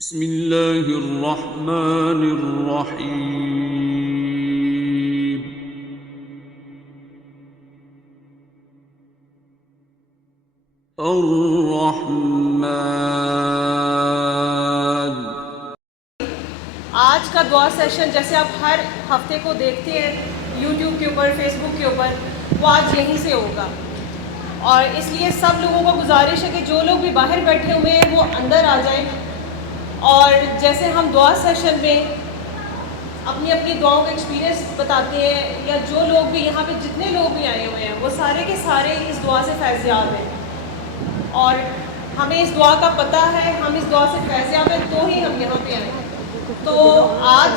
بسم اللہ الرحمن الرحیم الرحمن۔ آج کا دعا سیشن جیسے آپ ہر ہفتے کو دیکھتے ہیں یوٹیوب کے اوپر، فیس بک کے اوپر، وہ آج یہیں سے ہوگا، اور اس لیے سب لوگوں کو گزارش ہے کہ جو لوگ بھی باہر بیٹھے ہوئے ہیں وہ اندر آ جائیں، اور جیسے ہم دعا سیشن میں اپنی اپنی دعاؤں کا ایکسپیرینس بتاتے ہیں، یا جو لوگ بھی یہاں پہ جتنے لوگ بھی آئے ہوئے ہیں وہ سارے کے سارے اس دعا سے فیض یاب ہیں، اور ہمیں اس دعا کا پتہ ہے، ہم اس دعا سے فیض یاب ہیں تو ہی ہم یہاں پہ آئے۔ تو آج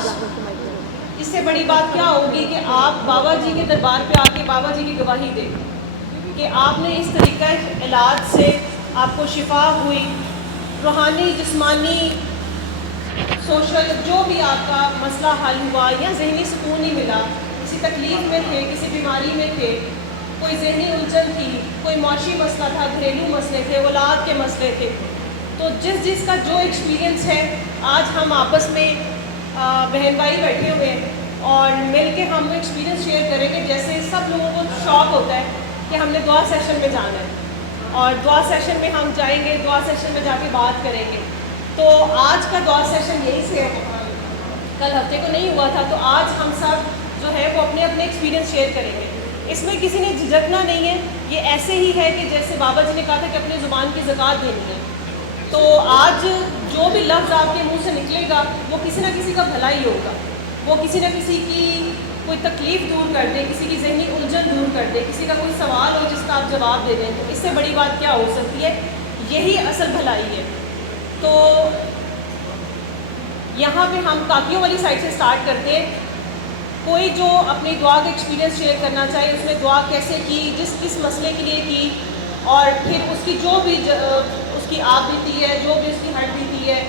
اس سے بڑی بات کیا ہوگی کہ آپ بابا جی کے دربار پہ آ کے بابا جی کی گواہی دیں کہ آپ نے اس طریقہ علاج سے آپ کو شفا ہوئی، روحانی، جسمانی، سوشل، جو بھی آپ کا مسئلہ حل ہوا، یا ذہنی سکون ہی ملا، کسی تکلیف میں تھے، کسی بیماری میں تھے، کوئی ذہنی الجھن تھی، کوئی معاشی مسئلہ تھا، گھریلو مسئلے تھے، اولاد کے مسئلے تھے، تو جس کا جو ایکسپیرینس ہے آج ہم آپس میں بہن بھائی بیٹھے ہوئے ہیں اور مل کے ہم وہ ایکسپیرینس شیئر کریں گے۔ جیسے سب لوگوں کو شوق ہوتا ہے کہ ہم نے دعا سیشن میں جانا ہے، اور دعا سیشن میں ہم جائیں گے، دعا سیشن میں جا کے بات کریں گے۔ تو آج کا دعا سیشن یہی سے ہے، کل ہفتے کو نہیں ہوا تھا، تو آج ہم سب جو ہے وہ اپنے اپنے ایکسپیرینس شیئر کریں گے۔ اس میں کسی نے جھجکنا نہیں ہے، یہ ایسے ہی ہے کہ جیسے بابا جی نے کہا تھا کہ اپنی زبان کی زکوٰۃ دینی ہے، تو آج جو بھی لفظ آپ کے منہ سے نکلے گا وہ کسی نہ کسی کا بھلا ہی ہوگا، وہ کسی نہ کسی کی کوئی تکلیف دور کر دے، کسی کی ذہنی الجھن دور کر دے، کسی کا کوئی سوال ہو جس کا آپ جواب دے دیں، تو اس سے بڑی بات کیا ہو سکتی ہے؟ یہی اصل بھلائی ہے۔ تو یہاں پہ ہم کاکیوں والی سائڈ سے سٹارٹ کرتے ہیں۔ کوئی جو اپنی دعا کا ایکسپیرینس شیئر کرنا چاہے، اس نے دعا کیسے کی، کس مسئلے کے لیے کی، اور پھر اس کی جو بھی اس کی آپ بیتی ہے، جو بھی اس کی ہٹ بیتی ہے،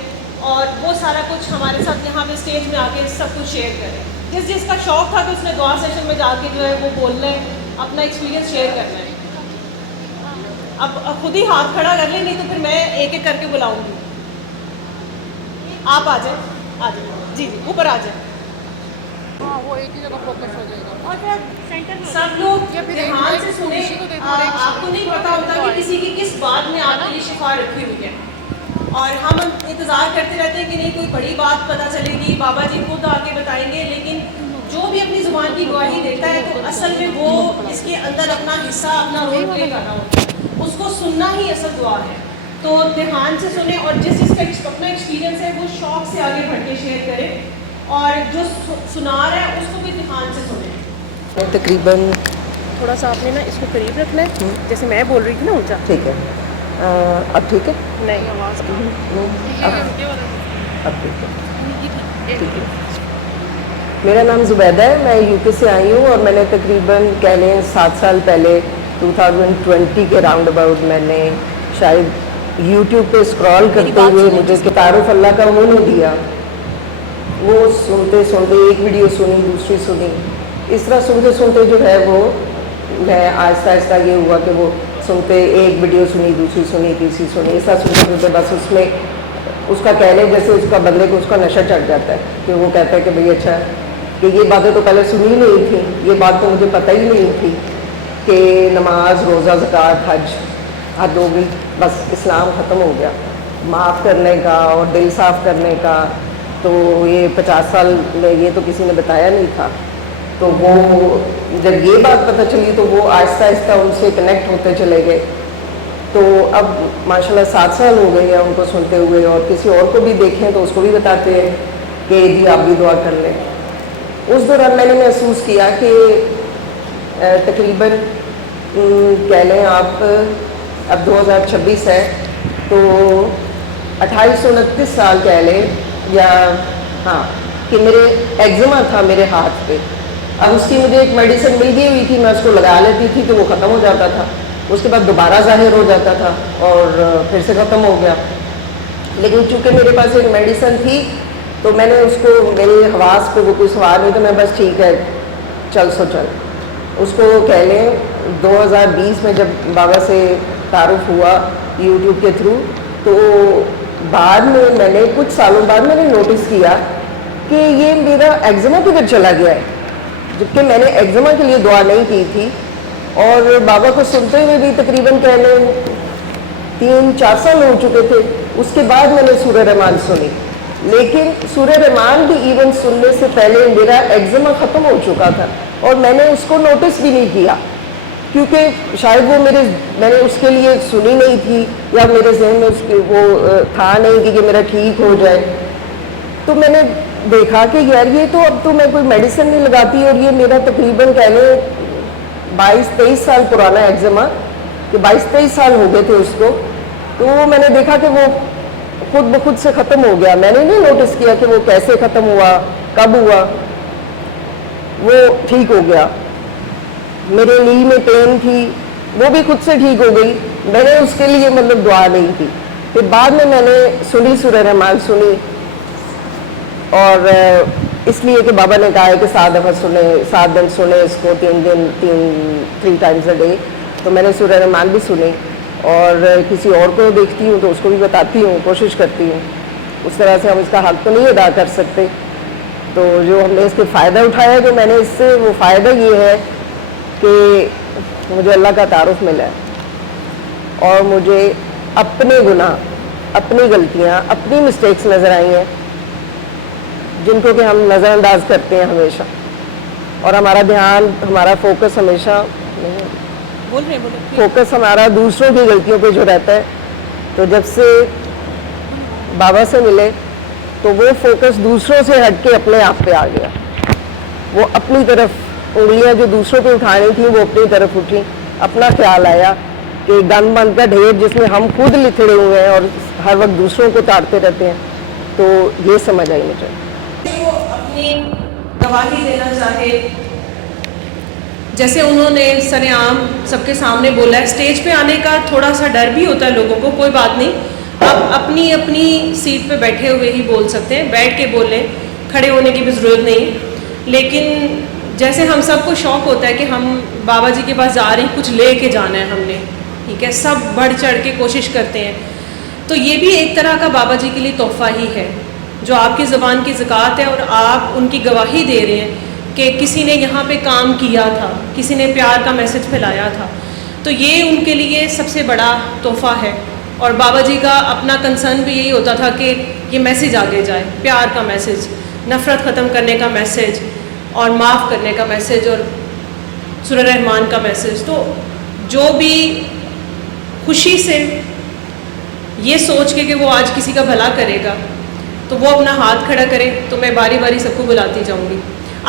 اور وہ سارا کچھ ہمارے ساتھ یہاں پہ اسٹیج میں آ کے سب کچھ شیئر کریں۔ جس کا شوق تھا کہ اس نے دعا سیشن میں جا کے جو ہے وہ بولنا ہے، اپنا ایکسپیرینس شیئر کرنا ہے۔ اب خود ہی ہاتھ کھڑا کر لیں، نہیں تو پھر میں ایک ایک کر کے بلاؤں گی۔ آپ آ جائیں، آ جائیں، جی جی اوپر آ جائیں، وہ ایک ہی جگہ فوکس ہو جائے گا۔ اور سب لوگ دھیان سے سنیں۔ آپ کو نہیں پتا ہوتا کہ کسی کی کس بات میں آپ کے لیے شفا رکھی ہوئی ہے، اور ہم انتظار کرتے رہتے ہیں کہ نہیں کوئی بڑی بات پتہ چلے گی، بابا جی خود آ کے بتائیں گے، لیکن جو بھی اپنی زبان کی گواہی دیتا ہے تو اصل میں وہ اس کے اندر اپنا حصہ، اپنا رول پلے کر رہا ہوتا ہے، اس کو سننا ہی اصل دعا ہے۔ تو دھیان سے سنیں، اور جس کا اپنا ایکسپیرینس ہے وہ شوق سے آگے بڑھ کے شیئر کریں، اور جو سنا رہا ہے اس کو بھی دھیان سے سنیں۔ تقریباً تھوڑا سا آپ نے نا اس کو قریب رکھنا ہے، جیسے میں بول رہی تھی نا اونچا، ٹھیک ہے، اب ٹھیک ہے، نہیں آواز اب ٹھیک ہے، ٹھیک ہے۔ میرا نام زبیدہ ہے، میں یو کے سے آئی ہوں، اور میں نے تقریباً کہہ لیں 7 سال پہلے 2020 کے راؤنڈ اباؤٹ میں نے شاید یوٹیوب پہ اسکرال کرتے ہوئے مجھے تعارف اللہ کا منہ دیا، وہ سنتے سنتے ایک ویڈیو سنی، دوسری سنی، اس طرح سنتے سنتے جو ہے وہ میں آہستہ آہستہ یہ ہوا کہ وہ سنتے ایک ویڈیو سنی، دوسری سنی، تیسری سنی، اس طرح سنتے سنتے بس اس میں اس کا کہہ لیں جیسے اس کا بندے کو اس کا نشہ چڑھ جاتا ہے کہ وہ کہتا ہے کہ بھئی اچھا کہ یہ باتیں تو پہلے سنی ہی نہیں تھیں، یہ بات تو مجھے پتہ ہی نہیں تھی کہ نماز، روزہ، زکوٰۃ، حج حد ہو گئی، بس اسلام ختم ہو گیا، معاف کرنے کا اور دل صاف کرنے کا، تو یہ 50 سال میں یہ تو کسی نے بتایا نہیں تھا۔ تو وہ جب یہ بات پتہ چلی تو وہ آہستہ آہستہ ان سے کنیکٹ ہوتے چلے گئے، تو اب ماشاءاللہ 7 سال ہو گئے ہیں ان کو سنتے ہوئے، اور کسی اور کو بھی دیکھیں تو اس کو بھی بتاتے ہیں کہ جی آپ بھی دعا کر لیں۔ اس دوران میں نے محسوس کیا کہ تقریباً کہہ لیں آپ اب 2026 ہے تو 2829 سال کہہ لیں، یا ہاں کہ میرے ایگزیما تھا میرے ہاتھ پہ، اب اس کی مجھے ایک میڈیسن مل گئی ہوئی تھی، میں اس کو لگا لیتی تھی تو وہ ختم ہو جاتا تھا، اس کے بعد دوبارہ ظاہر ہو جاتا تھا اور پھر سے ختم ہو گیا، لیکن چونکہ میرے پاس ایک میڈیسن تھی تو میں نے اس کو، میرے حواس پہ وہ کوئی سوار نہیں، تو میں بس ٹھیک ہے چل سو چل، اس کو کہہ لیں 2020 میں جب بابا سے تعارف ہوا یوٹیوب کے تھرو، تو بعد میں میں نے کچھ سالوں بعد میں نے نوٹس کیا کہ یہ میرا ایگزما کدھر چلا گیا ہے، جبکہ میں نے ایگزما کے لیے دعا نہیں کی تھی. اور بابا کو سنتے ہوئے بھی تقریباً کہنے 3-4 سال ہو چکے تھے. اس کے بعد میں نے سورہ رحمان سنی، لیکن سورہ رحمان بھی ایون سننے سے پہلے میرا ایگزما ختم ہو چکا تھا اور میں نے اس کو نوٹس بھی نہیں کیا، کیونکہ شاید وہ میں نے اس کے لیے سنی نہیں تھی، یا میرے ذہن میں اس کی وہ تھا نہیں کہ یہ میرا ٹھیک ہو جائے. تو میں نے دیکھا کہ یار یہ تو اب تو میں کوئی میڈیسن نہیں لگاتی، اور یہ میرا تقریباً کہہ لیں 22-23 سال پرانا ایگزما، کہ 22-23 سال ہو گئے تھے اس کو. تو میں نے دیکھا کہ وہ خود بخود سے ختم ہو گیا. میں نے نہیں نوٹس کیا کہ وہ کیسے ختم ہوا، کب ہوا، وہ ٹھیک ہو گیا. میرے نی میں پین تھی، وہ بھی خود سے ٹھیک ہو گئی. میں نے اس کے لیے مطلب دعا نہیں کی. پھر بعد میں نے سنی سورہ رحمان سنی، اور اس لیے کہ بابا نے کہا ہے کہ 7 دفعہ سنیں، 7 دن سنیں اس کو، 3 ٹائمز اے ڈے. تو میں نے سورہ رحمان بھی سنی، اور کسی اور کو دیکھتی ہوں تو اس کو بھی بتاتی ہوں، کوشش کرتی ہوں. اس طرح سے ہم اس کا حق تو نہیں ادا کر سکتے. تو جو ہم نے اس کے فائدہ اٹھایا، جو میں نے اس سے وہ فائدہ یہ ہے کہ مجھے اللہ کا تعارف ملا ہے، اور مجھے اپنے گناہ، اپنی غلطیاں، اپنی مسٹیکس نظر آئی ہیں، جن کو کہ ہم نظر انداز کرتے ہیں ہمیشہ، اور ہمارا دھیان، ہمارا فوکس ہمیشہ فوکس ہمارا دوسروں کی غلطیوں پہ جو رہتا ہے. تو جب سے بابا سے ملے تو وہ فوکس دوسروں سے ہٹ کے اپنے آپ پہ آ گیا. وہ اپنی طرف انگلیاں جو دوسروں پہ اٹھانی تھیں وہ اپنی طرف اٹھی. اپنا خیال آیا کہ گند بند کا ڈھیر جس میں ہم خود لتھڑے ہوئے ہیں اور ہر وقت دوسروں کو تاڑتے رہتے ہیں. تو یہ سمجھ آئی مجھے. وہ اپنی گواہی دینا چاہے، جیسے انہوں نے سر عام سب کے سامنے بولا ہے. اسٹیج پہ آنے کا تھوڑا سا ڈر بھی ہوتا ہے لوگوں کو، کوئی بات نہیں، آپ اپنی اپنی سیٹ پہ بیٹھے ہوئے ہی بول سکتے ہیں، بیٹھ کے بولیں، کھڑے ہونے کی بھی ضرورت نہیں. لیکن جیسے ہم سب کو شوق ہوتا ہے کہ ہم بابا جی کے پاس جا رہے ہیں، کچھ لے کے جانا ہے ہم نے، ٹھیک ہے، سب بڑھ چڑھ کے کوشش کرتے ہیں. تو یہ بھی ایک طرح کا بابا جی کے لیے تحفہ ہی ہے، جو آپ کی زبان کی زکوٰۃ ہے، اور آپ ان کی گواہی دے رہے ہیں کہ کسی نے یہاں پہ کام کیا تھا، کسی نے پیار کا میسج پھیلایا تھا. تو یہ ان کے لیے سب سے بڑا تحفہ ہے. اور بابا جی کا اپنا کنسرن بھی یہی ہوتا تھا کہ یہ میسج آگے جائے، پیار کا میسج، نفرت ختم کرنے کا میسج، اور معاف کرنے کا میسج، اور سورہ رحمان کا میسج. تو جو بھی خوشی سے یہ سوچ کے کہ وہ آج کسی کا بھلا کرے گا تو وہ اپنا ہاتھ کھڑا کرے. تو میں باری باری سب کو بلاتی جاؤں گی.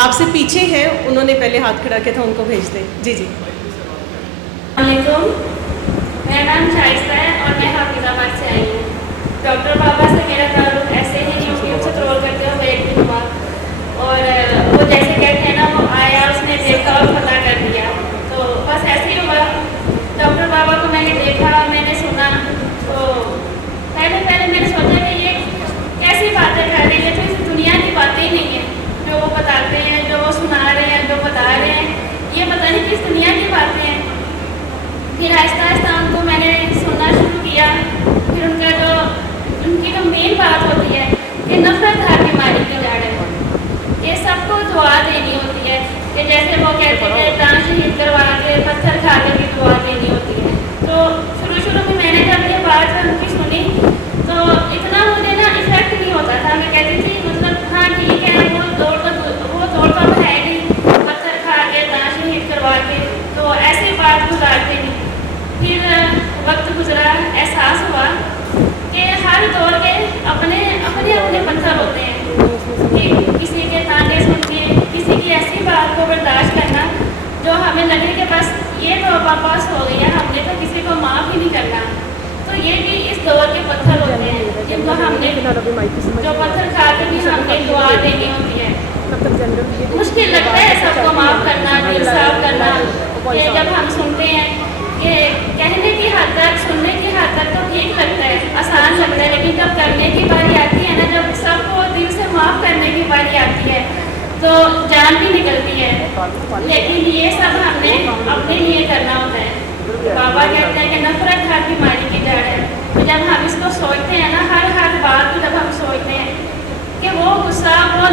آپ سے پیچھے ہیں، انہوں نے پہلے ہاتھ کھڑا کیا تھا، ان کو بھیج دیں. جی جی. السلام علیکم، میرا نام شائستہ ہے اور میں حافظ آباد سے آئی ہوں. ڈاکٹر بابا سے میرا تعلق ایسے ہی یوٹیوب سے ٹرول کرتے ہوئے ایک دن ہوا، اور وہ جیسے کہتے ہیں نا، وہ آیا، اس نے دیکھا اور پتہ کر دیا. تو بس ایسے ہی ہوا. ڈاکٹر بابا کو میں نے دیکھا، میں نے سنا، تو پہلے میں نے سوچا کہ یہ کیسی باتیں کر رہی ہے، تو اس دنیا کی باتیں ہی نہیں ہیں جو وہ بتاتے ہیں، جو وہ سنا رہے ہیں، جو بتا رہے ہیں، یہ پتہ نہیں کس دنیا کی باتیں ہیں. پھر آہستہ آہستہ ان کو میں نے سننا شروع کیا. پھر ان کی جو مین بات ہوتی ہے کہ نفرت ہر بیماری کی جڑ ہے. یہ سب کو دعا دینی ہوتی ہے، کہ جیسے وہ کہتے ہیں کہ دان شہید کروا کے، پتھر کھا کے بھی دعا دینی ہوتی ہے. تو شروع میں نے جب یہ بات ان کی سنی تو اتنا مجھے نا افیکٹ نہیں ہوتا تھا. میں کہتی تھی مطلب ہاں ٹھیک ہے، وہ دوڑ تو ہے نہیں، پتھر کھا کے، دان شہید کروا کے، تو ایسی بات گزارتے نہیں. پھر وقت گزرا، احساس ہوا کہ ہر دور کے اپنے پتھر ہوتے ہیں. کہ کسی کے تانے سن کے، کسی کی ایسی بات کو برداشت کرنا جو ہمیں لگے کہ بس یہ تو واپس ہو گئی ہے، ہم نے تو کسی کو معاف ہی نہیں کرنا. تو یہ بھی اس دور کے پتھر ہوتے ہیں جن کو ہم نے، جو پتھر کھا کے بھی ہم نے دعا دینی ہوتی ہے. مشکل لگتا ہے سب کو معاف کرنا، دل صاف کرنا. کہ جب ہم سنتے ہیں کہ کہنے کی حد تک، سننے کی حد تک تو ٹھیک لگتا ہے، آسان لگتا ہے، لیکن جب کرنے کی باری آتی ہے نا، جب سب کو دل سے معاف کرنے کی باری آتی ہے تو جان بھی نکلتی ہے. لیکن یہ سب ہم نے اپنے لیے کرنا ہوتا ہے. بابا کہتے ہیں کہ نفرت ہر بیماری کی جڑ ہے. تو جب ہم اس کو سوچتے ہیں نا، ہر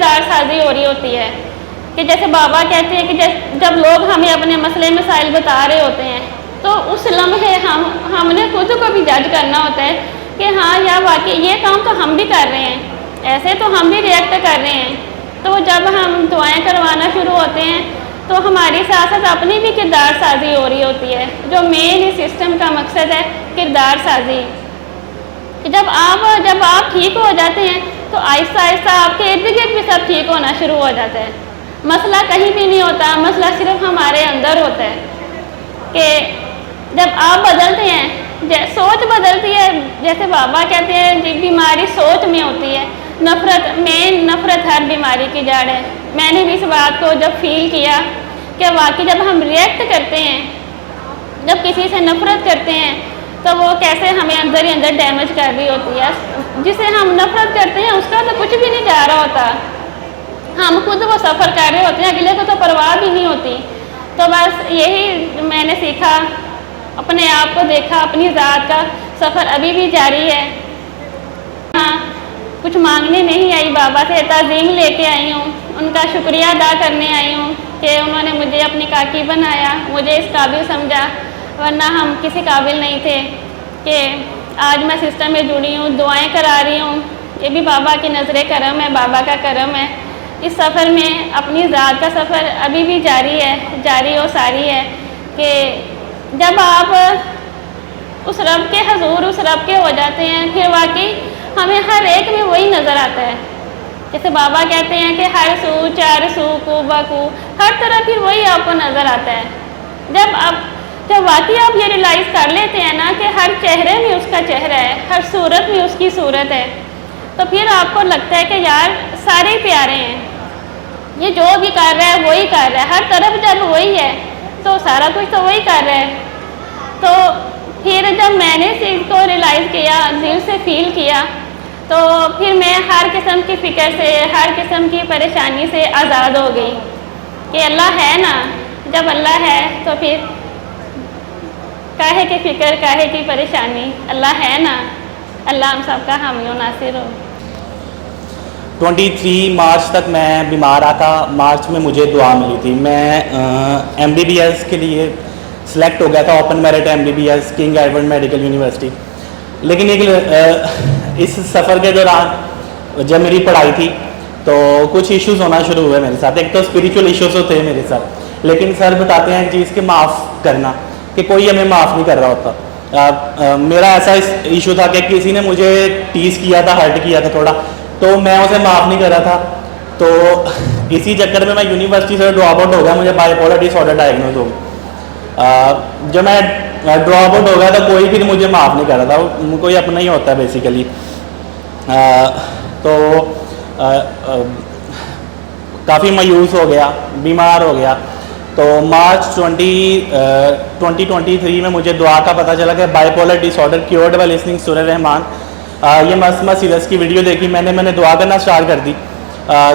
کردار سازی ہو رہی ہوتی ہے کہ جیسے بابا کہتے ہیں کہ جب لوگ ہمیں اپنے مسئلے مسائل بتا رہے ہوتے ہیں تو اس لمحے ہم نے خود کو بھی جج کرنا ہوتا ہے کہ ہاں یا واقعی یہ کام تو ہم بھی کر رہے ہیں، ایسے تو ہم بھی ریئیکٹ کر رہے ہیں۔ تو جب ہم دعائیں کروانا شروع ہوتے ہیں تو ہماری ساتھ ساتھ اپنی بھی کردار سازی ہو رہی ہوتی ہے، جو مین اس سسٹم کا مقصد ہے کردار سازی۔ کہ جب آپ ٹھیک ہو جاتے ہیں تو آہستہ آہستہ آپ کے ارد گرد بھی سب ٹھیک ہونا شروع ہو جاتا ہے۔ مسئلہ کہیں بھی نہیں ہوتا، مسئلہ صرف ہمارے اندر ہوتا ہے کہ جب آپ بدلتے ہیں، سوچ بدلتی ہے، جیسے بابا کہتے ہیں جی بیماری سوچ میں ہوتی ہے، نفرت ہر بیماری کی جڑ ہے۔ میں نے بھی اس بات کو جب فیل کیا کہ واقعی جب ہم ریئیکٹ کرتے ہیں، جب کسی سے نفرت کرتے ہیں تو وہ کیسے ہمیں اندر ہی اندر ڈیمیج کر رہی ہوتی ہے۔ جسے ہم نفرت کرتے ہیں اس کا تو کچھ بھی نہیں جا رہا ہوتا، ہم خود وہ سفر کر رہے ہوتے ہیں، اگلے کو تو پرواہ بھی نہیں ہوتی۔ تو بس یہی میں نے سیکھا، اپنے آپ کو دیکھا، اپنی ذات کا سفر ابھی بھی جاری ہے۔ ہاں کچھ مانگنے نہیں آئی، بابا سے تعظیم لے کے آئی ہوں، ان کا شکریہ ادا کرنے آئی ہوں کہ انہوں نے مجھے اپنی کاکی بنایا، مجھے اس قابل سمجھا، ورنہ ہم کسی قابل نہیں تھے کہ آج میں سسٹم میں جڑی ہوں، دعائیں کرا رہی ہوں۔ یہ بھی بابا کی نظر کرم ہے، بابا کا کرم ہے۔ اس سفر میں اپنی ذات کا سفر ابھی بھی جاری و ساری ہے کہ جب آپ اس رب کے حضور، اس رب کے ہو جاتے ہیں، پھر واقعی ہمیں ہر ایک میں وہی نظر آتا ہے۔ جیسے بابا کہتے ہیں کہ ہر سو چار سو کو بکو، ہر طرح پھر وہی آپ کو نظر آتا ہے۔ جب واقعی آپ یہ ریلائز کر لیتے ہیں نا کہ ہر چہرے میں اس کا چہرہ ہے، ہر صورت میں اس کی صورت ہے، تو پھر آپ کو لگتا ہے کہ یار سارے پیارے ہیں، یہ جو بھی کر رہا ہے وہی کر رہا ہے، ہر طرف جب وہی ہے تو سارا کچھ تو وہی کر رہا ہے۔ تو پھر جب میں نے اس چیز کو ریلائز کیا، دل سے فیل کیا، تو پھر میں ہر قسم کی فکر سے، ہر قسم کی پریشانی سے آزاد ہو گئی کہ اللہ ہے نا، جب اللہ ہے تو پھر کاہے کی فکر، کاہے کی پریشانی، اللہ ہے نا، اللہ ہم سب کا حامی و ناصر ہو۔ 23 مارچ تک میں بیمار رہا تھا۔ مارچ میں مجھے دعا ملی تھی، میں MBBS کے لیے سلیکٹ ہو گیا تھا، open merit MBBS king Edward medical university. لیکن اس سفر کے دوران جب میری پڑھائی تھی تو کچھ ایشوز ہونا شروع ہوئے میرے ساتھ۔ ایک تو اسپریچول ایشوز ہوتے ہیں میرے ساتھ، لیکن سر بتاتے ہیں چیز کہ معاف کرنا، کہ کوئی ہمیں معاف نہیں کر رہا ہوتا۔ میرا ایسا ایشو تھا کہ کسی نے مجھے ٹیز کیا تھا، ہرٹ کیا تھا تھوڑا، تو میں اسے معاف نہیں کر رہا تھا۔ تو اسی چکر میں یونیورسٹی سے ڈراپ آؤٹ ہو گیا، مجھے bipolar disorder diagnose ہو گیا۔ جب میں ڈراپ آؤٹ ہو گیا تو کوئی پھر مجھے معاف نہیں کر رہا تھا، کوئی اپنا ہی ہوتا ہے بیسیکلی۔ تو کافی مایوس ہو گیا، بیمار ہو گیا۔ تو مارچ 2023 میں مجھے دعا کا پتہ چلا کہ bipolar disorder cured by listening Surah Rahman. یہ مسمہ سیرس کی ویڈیو دیکھی میں نے دعا کرنا اسٹارٹ کر دی۔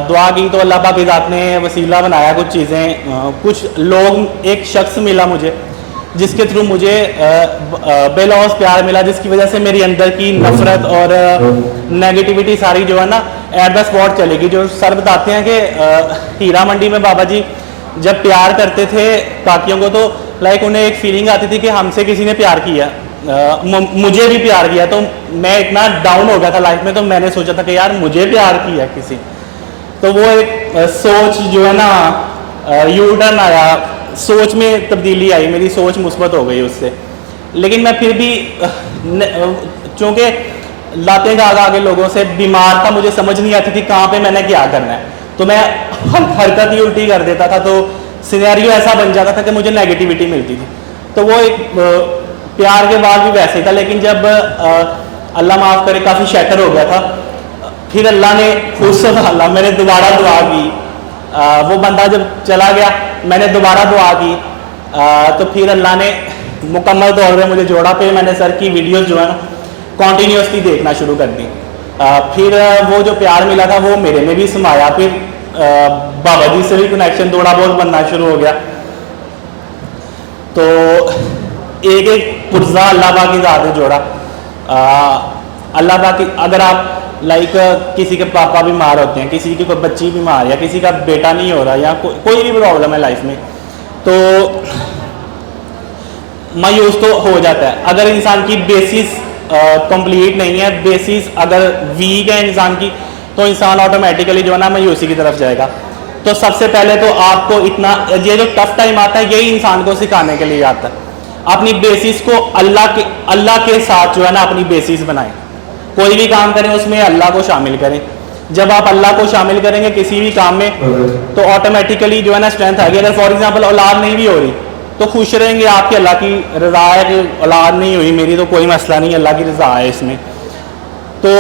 دعا کی تو اللہ پاک کی ذات نے وسیلہ بنایا کچھ چیزیں، کچھ لوگ، ایک شخص ملا مجھے جس کے تھرو مجھے بے لوث پیار ملا، جس کی وجہ سے میری اندر کی نفرت اور نیگیٹیوٹی ساری جو ہے نا ایٹ دا اسپاٹ چلے گی۔ جو سر بتاتے ہیں کہ ہیرا منڈی میں بابا جی جب پیار کرتے تھے کاکیوں کو تو لائک انہیں ایک فیلنگ آتی تھی کہ ہم سے کسی نے پیار کیا، مجھے بھی پیار کیا۔ تو میں اتنا ڈاؤن ہو گیا تھا لائف میں، تو میں نے سوچا تھا کہ یار مجھے پیار کیا کسی، تو وہ ایک سوچ جو ہے نا یو ٹرن آیا، سوچ میں تبدیلی آئی، میری سوچ مثبت ہو گئی اس سے۔ لیکن میں پھر بھی چونکہ لاتے گا آگے لوگوں سے بیمار تھا، مجھے سمجھ نہیں آتی تھی کہاں پہ میں نے کیا کرنا ہے، تو میں حرکت ہی الٹی کر دیتا تھا، تو سینیریو ایسا بن جاتا تھا کہ مجھے نیگیٹیوٹی ملتی تھی۔ تو وہ ایک پیار کے بعد بھی ویسے ہی تھا، لیکن جب اللہ معاف کرے کافی شیٹر ہو گیا تھا، پھر اللہ نے خود سنبھالا، میں نے دوبارہ دعا کی، وہ بندہ جب چلا گیا میں نے دوبارہ دعا کی، تو پھر اللہ نے مکمل طور پہ مجھے جوڑا۔ پہ میں نے سر کی ویڈیوز جو ہے نا کنٹینیوسلی دیکھنا شروع کر دی۔ پھر وہ جو پیار ملا تھا وہ میرے میں بھی سمایا، پھر بابا جی سے بھی کنیکشن تھوڑا بہت بننا شروع ہو گیا۔ تو ایک پرزہ اللہ پاک کی ذات نے جوڑا۔ اللہ پاک اگر آپ لائک کسی کے پاپا بیمار ہوتے ہیں, کسی کی کوئی بچی بیمار یا کسی کا بیٹا نہیں ہو رہا یا کوئی بھی پرابلم ہے لائف میں, تو مایوس تو ہو جاتا ہے. اگر انسان کی بیسس کمپلیٹ نہیں ہے, بیسس اگر ویک ہے انسان کی, تو انسان آٹومیٹیکلی جو ہے نا مایوسی کی طرف جائے گا. تو سب سے پہلے تو آپ کو اتنا, یہ جو ٹف ٹائم آتا ہے یہی انسان کو سکھانے کے لیے آتا ہے. اپنی بیسس کو اللہ کے ساتھ جو ہے نا اپنی بیسس بنائیں. کوئی بھی کام کریں اس میں اللہ کو شامل کریں. جب آپ اللہ کو شامل کریں گے کسی بھی کام میں تو آٹومیٹیکلی جو ہے نا اسٹرینتھ آئے گی. اگر فار ایگزامپل اولاد نہیں بھی ہو رہی تو خوش رہیں گے آپ کی اللہ کی رضا ہے کہ اولاد نہیں ہوئی میری تو کوئی مسئلہ نہیں, اللہ کی رضا ہے اس میں. تو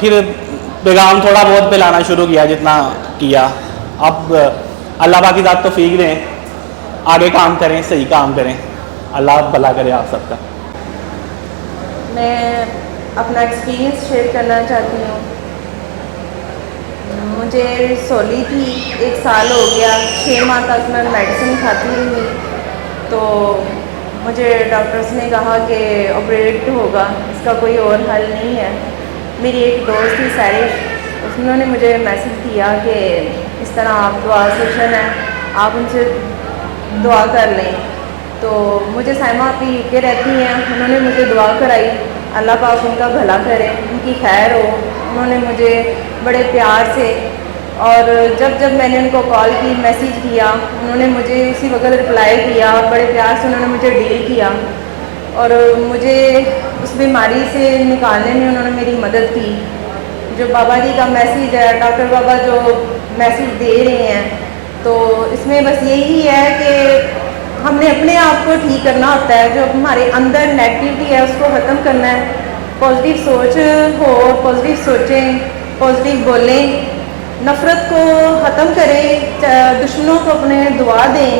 پھر پیغام تھوڑا بہت پھیلانا شروع کیا جتنا کیا. اب اللہ پاک کی ذات توفیق دیں, آگے کام کریں, صحیح کام کریں, اللہ بھلا کرے آپ سب کا. میں اپنا ایکسپیرینس شیئر کرنا چاہتی ہوں. مجھے سولی تھی, 1 سال ہو گیا, 6 ماہ تک میں میڈیسن کھاتی رہی. تو مجھے ڈاکٹرس نے کہا کہ آپریٹ ہوگا, اس کا کوئی اور حل نہیں ہے. میری ایک دوست تھی سیرش, انہوں نے مجھے میسج کیا کہ اس طرح آپ دعا سیشن ہے, آپ ان سے دعا کر لیں. تو مجھے سائمہ پی کے رہتی ہیں, انہوں نے مجھے دعا کرائی, اللہ پاک ان کا بھلا کرے, ان کی خیر ہو. انہوں نے مجھے بڑے پیار سے, اور جب میں نے ان کو کال کی, میسیج کیا, انہوں نے مجھے اسی وقت رپلائی کیا, اور بڑے پیار سے انہوں نے مجھے ڈیل کیا, اور مجھے اس بیماری سے نکالنے میں انہوں نے میری مدد کی. جو بابا جی کا میسیج ہے, ڈاکٹر بابا جو میسیج دے رہے ہیں, تو اس میں بس یہی ہے کہ ہم نے اپنے آپ کو ٹھیک کرنا ہوتا ہے. جو ہمارے اندر نیگیٹیوٹی ہے اس کو ختم کرنا ہے. پازیٹیو سوچ ہو, پازیٹیو سوچیں, پازیٹیو بولیں, نفرت کو ختم کریں, دشمنوں کو اپنے دعا دیں.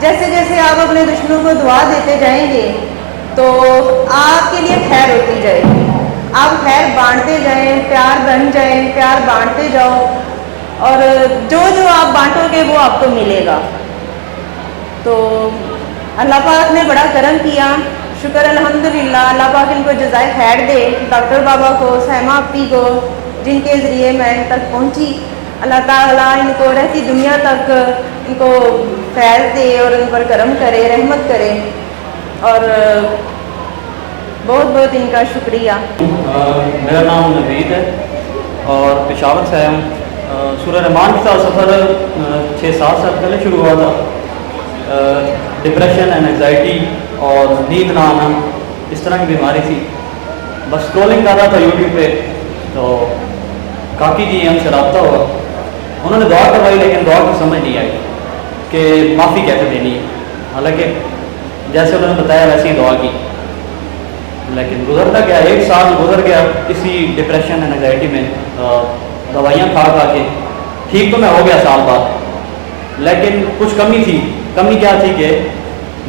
جیسے جیسے آپ اپنے دشمنوں کو دعا دیتے جائیں گے تو آپ کے لیے خیر ہوتی جائے گی. آپ خیر بانٹتے جائیں, پیار بن جائیں, پیار بانٹتے جاؤ, اور جو آپ بانٹو گے وہ آپ کو ملے گا. تو اللہ پاک نے بڑا کرم کیا, شکر الحمدللہ. اللہ پاک ان کو جزائے خیر دے, ڈاکٹر بابا کو, سائمہ اپی کو, جن کے ذریعے میں ان تک پہنچی. اللہ تعالیٰ ان کو رہتی دنیا تک ان کو خیر دے اور ان پر کرم کرے, رحمت کرے, اور بہت بہت ان کا شکریہ. میرا نام نوید ہے اور پشاور سے ہم. سورہ رحمان کے ساتھ سفر 6-7 سال پہلے شروع ہوا تھا. ڈپریشن اینڈ انگزائٹی اور نیند نہ آنا, اس طرح کی بیماری تھی. بس اسکرولنگ کر رہا تھا یوٹیوب پہ, تو کاکی جی ہم سے رابطہ ہوا. انہوں نے دعا کروائی لیکن دعا کو سمجھ نہیں آئی کہ معافی کیسے دینی ہے. حالانکہ جیسے انہوں نے بتایا ویسے ہی دعا کی, لیکن گزرتا گیا, 1 سال گزر گیا اسی ڈپریشن اینڈ انگزائٹی میں, دوائیاں کھا کے. ٹھیک تو میں ہو گیا سال بعد, لیکن کچھ کمی تھی. کمی کیا تھی کہ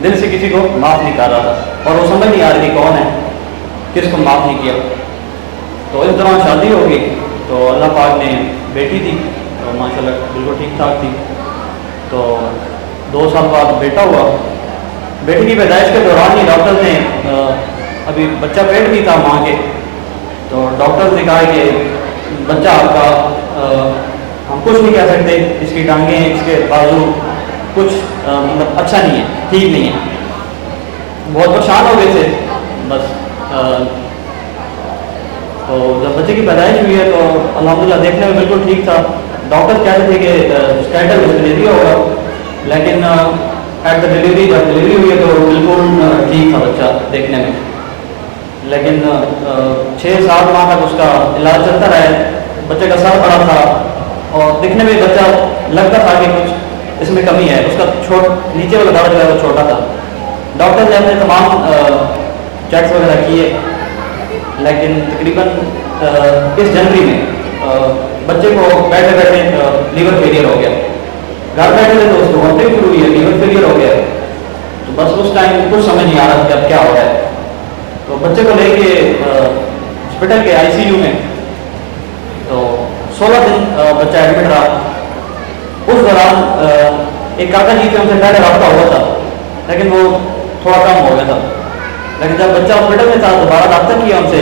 دل سے کسی کو معاف نہیں کر رہا تھا, اور وہ سمجھ نہیں آ رہی تھی کون ہے, کس کو معاف نہیں کیا. تو اس دوران شادی ہو گئی, تو اللہ پاک نے بیٹی دی, تو ماشاء اللہ بالکل ٹھیک ٹھاک تھی. تو 2 سال بعد بیٹا ہوا. بیٹی کی پیدائش کے دوران ہی ڈاکٹر نے, ابھی بچہ پیٹ بھی تھا ماں کے, تو ڈاکٹر نے کہا کہ بچہ آپ کا ہم کچھ نہیں کہہ سکتے, اس کی ٹانگیں, اس کے بازو کچھ مطلب اچھا نہیں ہے, ٹھیک نہیں ہے. بہت پریشان ہو گئے تھے بس. تو جب بچے کی پیدائش ہوئی ہے تو الحمدللہ دیکھنے میں بالکل ٹھیک تھا. ڈاکٹر کہتے تھے کہ اسٹینڈرڈ ڈلیوری ہوگا, لیکن ایٹ دا ڈلیوری جب ڈلیوری ہوئی ہے تو بالکل ٹھیک تھا بچہ دیکھنے میں. لیکن 6-7 ماہ تک اس کا علاج چلتا رہا. بچے کا سر بڑا تھا اور دکھنے میں بچہ لگتا تھا کہ کچھ اس میں کمی ہے. اس کا نیچے والا داڑھ جو ہے وہ چھوٹا تھا. ڈاکٹر نے اپنے تمام چیکس وغیرہ کیے, لیکن تقریباً اس جنوری میں بچے کو بیٹھے بیٹھے لیور فیلئر ہو گیا. گھر بیٹھے تھے تو اس کو وامٹنگ شروع ہوئی ہے, لیور فیلئر ہو گیا. تو بس اس ٹائم کچھ سمجھ نہیں آ رہا کہ اب کیا ہو رہا ہے. تو بچے کو لے کے ہاسپٹل کے ICU میں, تو 16 دن بچہ ایڈمٹ رہا. اس دوران ایک کاکا جی تھے, ہم سے پہلے رابطہ ہوا تھا لیکن وہ تھوڑا کم ہو گیا تھا. لیکن جب بچہ ہاسپٹل میں تھا دوبارہ رابطہ کیا ہم سے.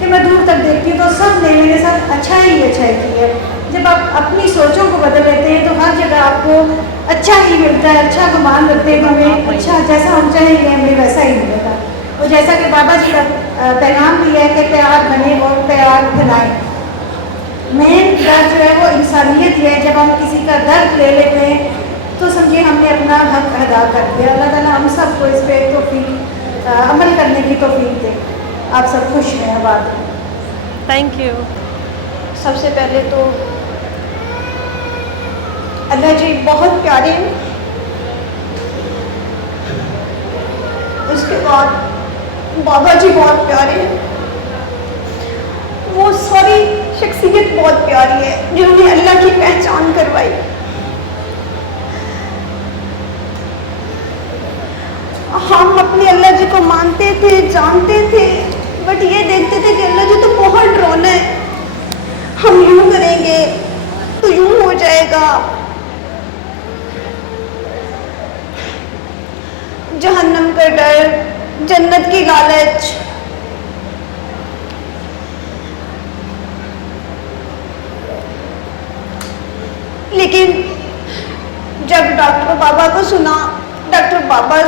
کہ میں دور تک دیکھتی ہوں تو سب نے میرے ساتھ اچھا ہی کی ہے. جب آپ اپنی سوچوں کو بدل لیتے ہیں تو ہر جگہ آپ کو اچھا ہی ملتا ہے. اچھا گمان رکھتے ہیں تو ہمیں اچھا جیسا ہم چاہیں گے ہمیں ویسا ہی ملے گا. اور جیسا کہ بابا جی کا پیغام بھی ہے کہ پیار بنے اور پیار پھیلائیں. مین درد جو ہے وہ انسانیت ہے. جب ہم کسی کا درد لے لیتے ہیں تو سمجھے ہم نے اپنا حق ادا کر دیا. اللہ تعالیٰ ہم سب کو اس پہ توفیق عمل کرنے کی توفیق دے. آپ سب خوش ہیں. آباد. Thank you. سب سے پہلے تو اللہ جی بہت پیارے ہیں. اس کے بعد بابا جی بہت پیارے ہیں. وہ ساری شخصیت بہت پیاری ہے جنہوں نے اللہ کی پہچان کروائی. ہم اپنے اللہ جی کو مانتے تھے, جانتے تھے, بٹ یہ دیکھتے تھے کہ اللہ جی تو بہت ڈرانا ہے. ہم یوں کریں گے تو یوں ہو جائے گا. جہنم کا ڈر, جنت کی لالچ. لیکن جب ڈاکٹر بابا کو سنا, ڈاکٹر بابا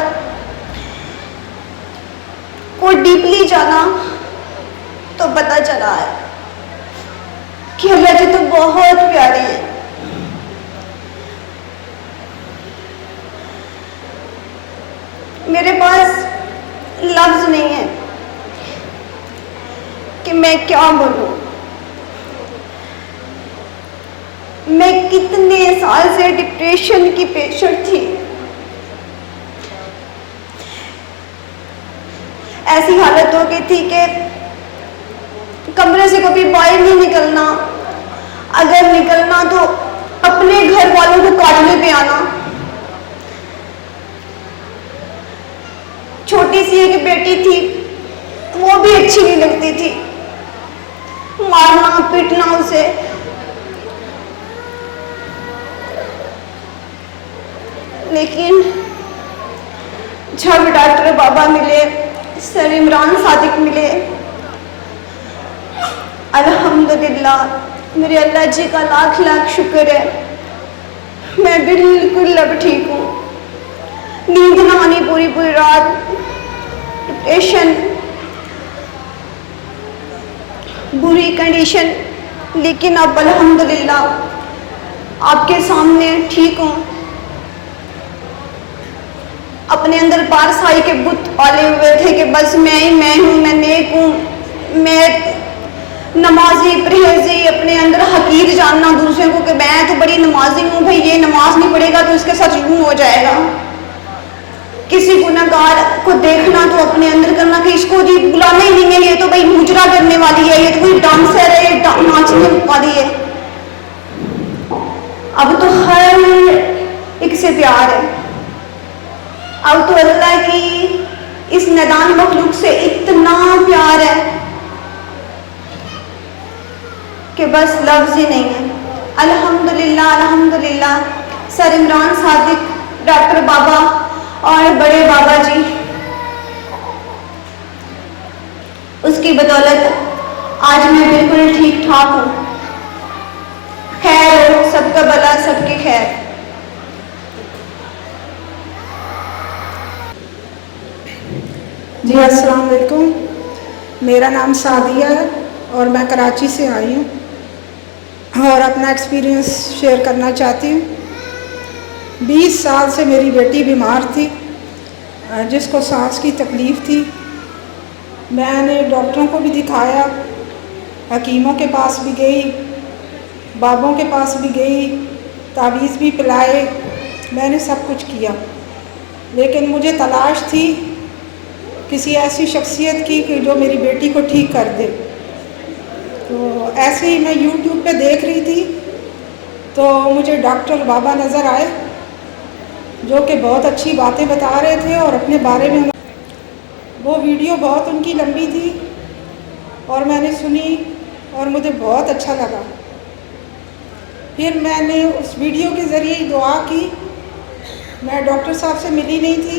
کو ڈیپلی جانا تو پتہ چلا ہے کہ اللہ جی تو بہت پیارے ہیں. میرے پاس لفظ نہیں ہے کہ میں کیا بولوں. میں کتنے سال سے ڈپریشن کی پیشنٹ تھی. ایسی حالت ہو گئی تھی کہ کمرے سے کبھی باہر نہیں نکلنا, اگر نکلنا تو اپنے گھر والوں کو کاٹنے پہ آنا. چھوٹی سی ایک بیٹی تھی, وہ بھی اچھی نہیں لگتی تھی, مارنا پیٹنا اسے. لیکن جب ڈاکٹر بابا ملے, سر عمران صادق ملے, الحمدللہ میرے اللہ جی کا لاکھ لاکھ شکر ہے, میں بالکل اب ٹھیک ہوں. نیند نہ آنی پوری پوری رات, ڈپریشن, بری کنڈیشن, لیکن اب الحمدللہ آپ کے سامنے ٹھیک ہوں. اپنے اندر پارسائی کے بت پالے ہوئے تھے کہ بس میں ہی میں ہوں, میں نیک ہوں, میں نمازی پرہیزی, اپنے اندر حقیر جاننا دوسرے کو کہ میں تو بڑی نمازی ہوں, بھائی یہ نماز نہیں پڑھے گا تو اس کے ساتھ یوں ہو جائے گا. کسی گنہگار کو دیکھنا تو اپنے اندر کرنا کہ اس کو جی بلانا ہی نہیں ہے, یہ تو بھائی مجرا کرنے والی ہے, یہ تو کوئی ڈانسر ہے, یہ ناچنے والی ہے. اب تو ہر ایک سے پیار ہے. اب تو اللہ کی اس نادان مخلوق سے اتنا پیار ہے کہ بس لفظ ہی نہیں ہے. الحمدللہ الحمدللہ. سر عمران صادق, ڈاکٹر بابا اور بڑے بابا جی, اس کی بدولت آج میں بالکل ٹھیک ٹھاک ہوں. خیر ہو, سب کا بھلا, سب کی خیر. جی السلام علیکم. میرا نام سعدیہ ہے اور میں کراچی سے آئی ہوں اور اپنا ایکسپیرینس شیئر کرنا چاہتی ہوں. 20 سال سے میری بیٹی بیمار تھی جس کو سانس کی تکلیف تھی. میں نے ڈاکٹروں کو بھی دکھایا, حکیموں کے پاس بھی گئی, بابوں کے پاس بھی گئی, تعویذ بھی پلائے, میں نے سب کچھ کیا. لیکن مجھے تلاش تھی کسی ایسی شخصیت کی کہ جو میری بیٹی کو ٹھیک کر دے. تو ایسے ہی میں یوٹیوب پہ دیکھ رہی تھی تو مجھے ڈاکٹر بابا نظر آئے جو کہ بہت اچھی باتیں بتا رہے تھے اور اپنے بارے میں. وہ ویڈیو بہت ان کی لمبی تھی اور میں نے سنی اور مجھے بہت اچھا لگا. پھر میں نے اس ویڈیو کے ذریعے ہی دعا کی. میں ڈاکٹر صاحب سے ملی نہیں تھی,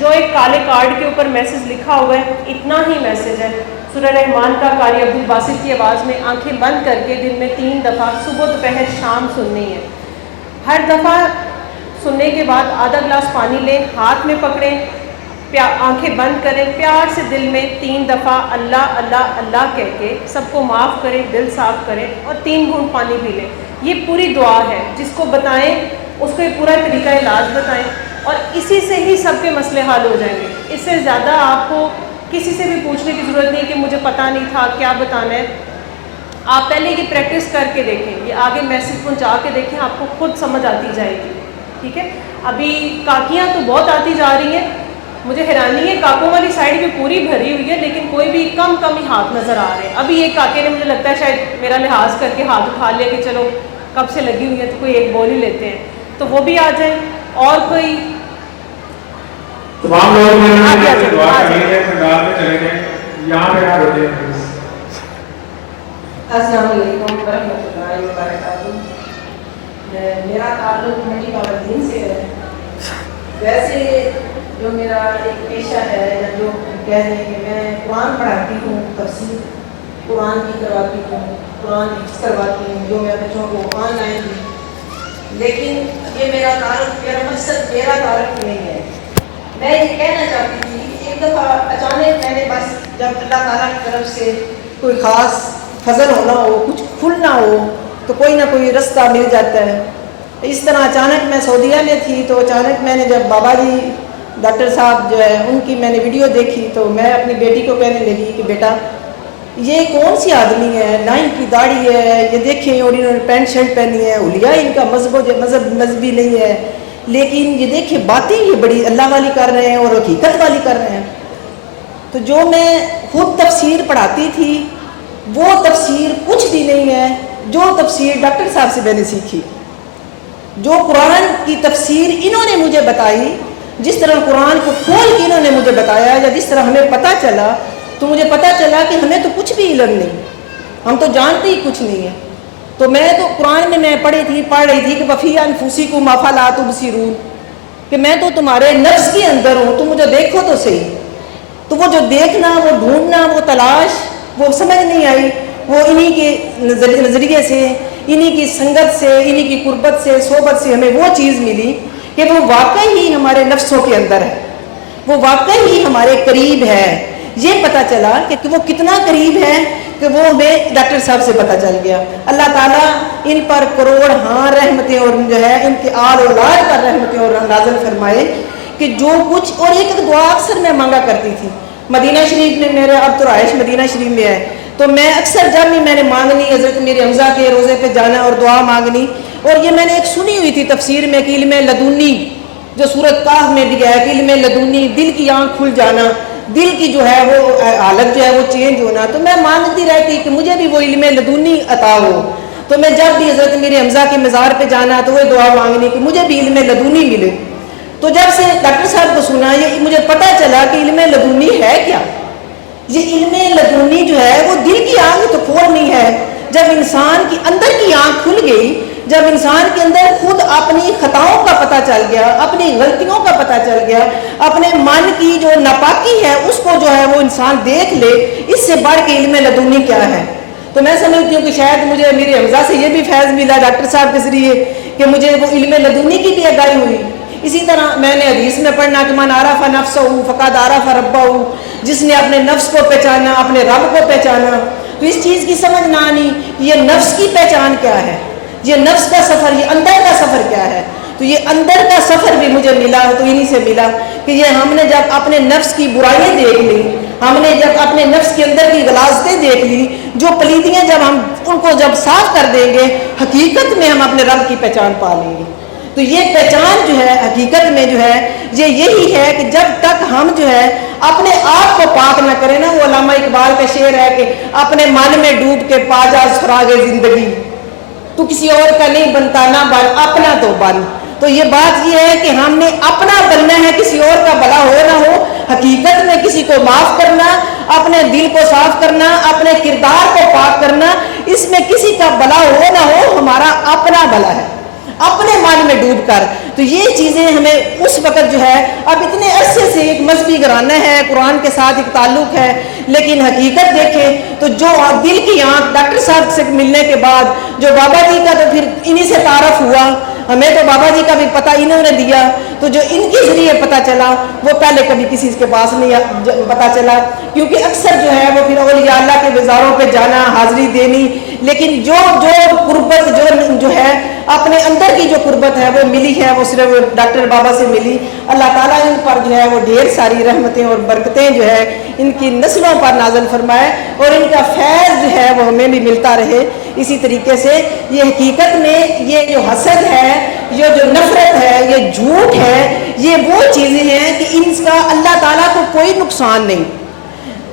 جو ایک کالے کارڈ کے اوپر میسج لکھا ہوا ہے اتنا ہی میسج ہے. سورہ رحمان کا قاری عبدالباسط کی آواز میں آنکھیں بند کر کے دن میں 3 دفعہ صبح دوپہر شام سننی ہے. ہر دفعہ سننے کے بعد آدھا گلاس پانی لیں, ہاتھ میں پکڑیں, آنکھیں بند کریں, پیار سے دل میں 3 دفعہ اللہ اللہ اللہ کہہ کے سب کو معاف کریں, دل صاف کریں اور 3 گھونٹ پانی پی لیں. یہ پوری دعا ہے. جس کو بتائیں اس کو یہ پورا طریقہ علاج بتائیں اور اسی سے ہی سب کے مسئلے حل ہو جائیں گے. اس سے زیادہ آپ کو کسی سے بھی پوچھنے کی ضرورت نہیں کہ مجھے پتہ نہیں تھا کیا بتانا ہے. آپ پہلے یہ پریکٹس کر کے دیکھیں, یہ آگے میسج پہنچا کے دیکھیں, آپ کو خود سمجھ آتی جائے گی. ٹھیک ہے. ابھی کاکیاں تو بہت آتی جا رہی ہیں, مجھے حیرانی ہے کاکوں والی سائڈ بھی پوری بھری ہوئی ہے لیکن کوئی بھی کم ہی ہاتھ نظر آ رہے ہیں. ابھی ایک کاکے نے مجھے لگتا ہے شاید میرا لحاظ کر کے ہاتھ اٹھا لیا کہ چلو کب سے لگی ہوئی ہے تو کوئی ایک بول ہی لیتے ہیں, تو وہ بھی آ جائیں. اور کوئی تمام لوگ دعا کریں پنڈال میں چلے گئے, یہاں پہ آ رہے ہیں. السلام علیکم ورحمۃ اللہ وبرکاتہ. میرا تعلق منڈی باوردین سے ہے. ویسے جو میرا ایک پیشہ ہے یا جو کہہ رہے ہیں کہ میں قرآن پڑھاتی ہوں, تفسیر قرآن کی کرواتی ہوں, قرآن حفظ کرواتی ہوں جو میں بچوں کو آن لائن دی. لیکن یہ میرا تعلق, میرا مقصد میرا تعلق نہیں ہے. میں یہ کہنا چاہتی تھی ایک دفعہ اچانک میں نے بس جب اللہ تعالیٰ کی طرف سے کوئی خاص فضل ہونا ہو, کچھ کھلنا ہو تو کوئی نہ کوئی رستہ مل جاتا ہے. اس طرح اچانک میں سعودیہ میں تھی تو اچانک میں نے جب بابا جی ڈاکٹر صاحب جو ہے ان کی میں نے ویڈیو دیکھی تو میں اپنی بیٹی کو کہنے لگی کہ بیٹا یہ کون سی آدمی ہے, لائن کی داڑھی ہے, یہ دیکھیں اور انہوں نے پینٹ شرٹ پہنی ہے, اولیاء ان کا مذہبی نہیں ہے, لیکن یہ دیکھیں باتیں یہ بڑی اللہ والی کر رہے ہیں اور حقیقت والی کر رہے ہیں. تو جو میں خود تفسیر پڑھاتی تھی وہ تفسیر کچھ بھی نہیں ہے جو تفسیر ڈاکٹر صاحب سے میں نے سیکھی. جو قرآن کی تفسیر انہوں نے مجھے بتائی, جس طرح قرآن کو کھول کے انہوں نے مجھے بتایا یا جس طرح ہمیں پتہ چلا, تو مجھے پتہ چلا کہ ہمیں تو کچھ بھی علم نہیں, ہم تو جانتے ہی کچھ نہیں ہے. تو میں تو قرآن میں پڑھ رہی تھی کہ وفی انفسکم افلا تبصرون, کہ میں تو تمہارے نفس کے اندر ہوں, تم مجھے دیکھو تو صحیح. تو وہ جو دیکھنا, وہ ڈھونڈنا, وہ تلاش, وہ سمجھ نہیں آئی. وہ انہی کے نظریے سے, انہی کی سنگت سے, انہی کی قربت سے, صحبت سے ہمیں وہ چیز ملی کہ وہ واقعی ہی ہمارے نفسوں کے اندر ہے, وہ واقعی ہی ہمارے قریب ہے. یہ پتہ چلا کہ وہ کتنا قریب ہے کہ وہ ہمیں ڈاکٹر صاحب سے پتہ چل گیا. اللہ تعالیٰ ان پر کروڑ ہاں رحمتیں اور جو ہے ان کے آل اولاد پر رحمتیں اور نازل فرمائے کہ جو کچھ. اور ایک دعا اکثر میں مانگا کرتی تھی. مدینہ شریف میں میرا اب تو رہائش مدینہ شریف میں ہے, تو میں اکثر جب بھی میں نے مانگنی حضرت میرے حمزہ کے روزے پہ جانا اور دعا مانگنی. اور یہ میں نے ایک سنی ہوئی تھی تفسیر میں کہ علم لدنی جو سورۃ کہف میں بھی ہے کہ علم لدنی دل کی آنکھ کھل جانا, دل کی جو ہے وہ حالت جو ہے وہ چینج ہونا. تو میں مانگتی رہتی کہ مجھے بھی وہ علم لدنی عطا ہو. تو میں جب بھی حضرت میرے حمزہ کے مزار پہ جانا تو وہ دعا مانگنی کہ مجھے بھی علم لدنی ملے. تو جب سے ڈاکٹر صاحب کو سنا یہ مجھے پتہ چلا کہ علم لدنی ہے کیا. یہ علم لدنی جو ہے وہ دل کی آنکھ تو کھولنی ہے. جب انسان کی اندر کی آنکھ کھل گئی, جب انسان کے اندر خود اپنی خطاؤں کا پتہ چل گیا, اپنی غلطیوں کا پتہ چل گیا, اپنے من کی جو ناپاکی ہے اس کو جو ہے وہ انسان دیکھ لے, اس سے بڑھ کے علم لدنی کیا ہے. تو میں سمجھتی ہوں کہ شاید مجھے میرے حمزہ سے یہ بھی فیض ملا ڈاکٹر صاحب کے ذریعے کہ مجھے وہ علم لدنی کی بھی آگاہی ہوئی. اسی طرح میں نے حدیث میں پڑھنا کہ من عرف نفسہ فقد عرف ربہ, جس نے اپنے نفس کو پہچانا اپنے رب کو پہچانا. تو اس چیز کی سمجھ نہ آنی یہ نفس کی پہچان کیا ہے, یہ نفس کا سفر, یہ اندر کا سفر کیا ہے. تو یہ اندر کا سفر بھی مجھے ملا تو انہی سے ملا کہ یہ ہم نے جب اپنے نفس کی برائیاں دیکھ لی, ہم نے جب اپنے نفس کے اندر کی غلاظتیں دیکھ لی, جو پلیدیاں جب ہم ان کو جب صاف کر دیں گے حقیقت میں ہم اپنے رب کی پہچان پا لیں گے. تو یہ پہچان جو ہے حقیقت میں جو ہے یہ یہی ہے کہ جب تک ہم جو ہے اپنے آپ کو پاک نہ کریں نا, وہ علامہ اقبال کا شعر ہے کہ اپنے من میں ڈوب کے پا جا سراغ زندگی, تو کسی اور کا نہیں بنتا نہ بن اپنا تو بن. تو یہ بات یہ ہے کہ ہم نے اپنا بننا ہے, کسی اور کا بھلا ہو نہ ہو. حقیقت میں کسی کو معاف کرنا, اپنے دل کو صاف کرنا, اپنے کردار کو پاک کرنا, اس میں کسی کا بھلا ہو نہ ہو ہمارا اپنا بھلا ہے. اپنے مال میں ڈوب کر. تو یہ چیزیں ہمیں اس وقت جو ہے اب اتنے عرصے سے ایک مذہبی گھرانہ ہے, قرآن کے ساتھ ایک تعلق ہے, لیکن حقیقت دیکھیں تو جو دل کی آنکھ ڈاکٹر صاحب سے ملنے کے بعد جو بابا جی کا تو پھر انہی سے تعارف ہوا, ہمیں تو بابا جی کا بھی پتہ انہوں نے دیا, تو جو ان کے ذریعے پتہ چلا وہ پہلے کبھی کسی کے پاس نہیں پتہ چلا, کیونکہ اکثر جو ہے وہ پھر اولیاء اللہ کے وزاروں پہ جانا, حاضری دینی, لیکن جو قربت جو ہے اپنے اندر کی جو قربت ہے وہ ملی ہے وہ صرف ڈاکٹر بابا سے ملی. اللہ تعالیٰ ان پر جو ہے وہ ڈھیر ساری رحمتیں اور برکتیں جو ہے ان کی نسلوں پر نازل فرمائے, اور ان کا فیض جو ہے وہ ہمیں بھی ملتا رہے. اسی طریقے سے یہ حقیقت میں یہ جو حسد ہے, یہ جو نفرت ہے, یہ جھوٹ ہے, یہ وہ چیزیں ہیں کہ ان کا اللہ تعالیٰ کو کوئی نقصان نہیں,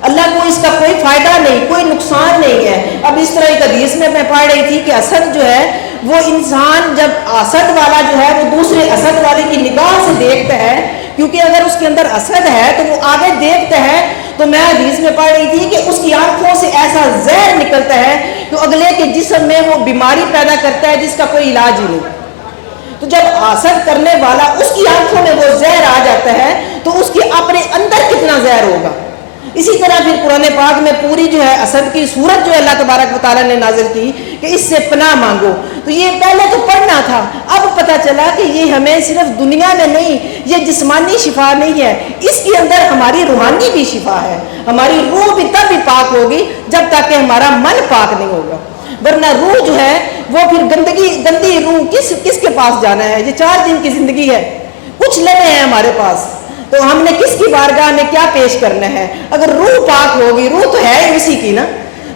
اللہ کو اس کا کوئی فائدہ نہیں, کوئی نقصان نہیں ہے. اب اس طرح ایک حدیث میں پڑھ رہی تھی کہ اسد جو ہے وہ انسان جب اسد والا جو ہے وہ دوسرے اسد والے کی نگاہ سے دیکھتا ہے, کیونکہ اگر اس کے اندر اسد ہے تو وہ آگے دیکھتا ہے. تو میں حدیث میں پڑھ رہی تھی کہ اس کی آنکھوں سے ایسا زہر نکلتا ہے کہ اگلے کے جسم میں وہ بیماری پیدا کرتا ہے جس کا کوئی علاج ہی نہیں. تو جب حسد کرنے والا اس کی آنکھوں میں وہ زہر آ جاتا ہے تو اس کے اپنے اندر کتنا زہر ہوگا. اسی طرح پھر قرآن پاک میں پوری جو ہے اسد کی صورت جو اللہ تبارک و تعالیٰ نے نازل کی کہ اس سے پناہ مانگو. تو یہ پہلے تو پڑھنا تھا, اب پتہ چلا کہ یہ ہمیں صرف دنیا میں نہیں, یہ جسمانی شفا نہیں ہے, اس کے اندر ہماری روحانی بھی شفا ہے. ہماری روح بھی تب ہی پاک ہوگی جب تک کہ ہمارا من پاک نہیں ہوگا, ورنہ روح جو ہے وہ پھر گندی روح کس کے پاس جانا ہے. یہ 4 دن کی زندگی ہے, کچھ لمحے ہیں ہمارے پاس, تو ہم نے کس کی بارگاہ میں کیا پیش کرنا ہے. اگر روح پاک ہوگی, روح تو ہے ہی اسی کی نا,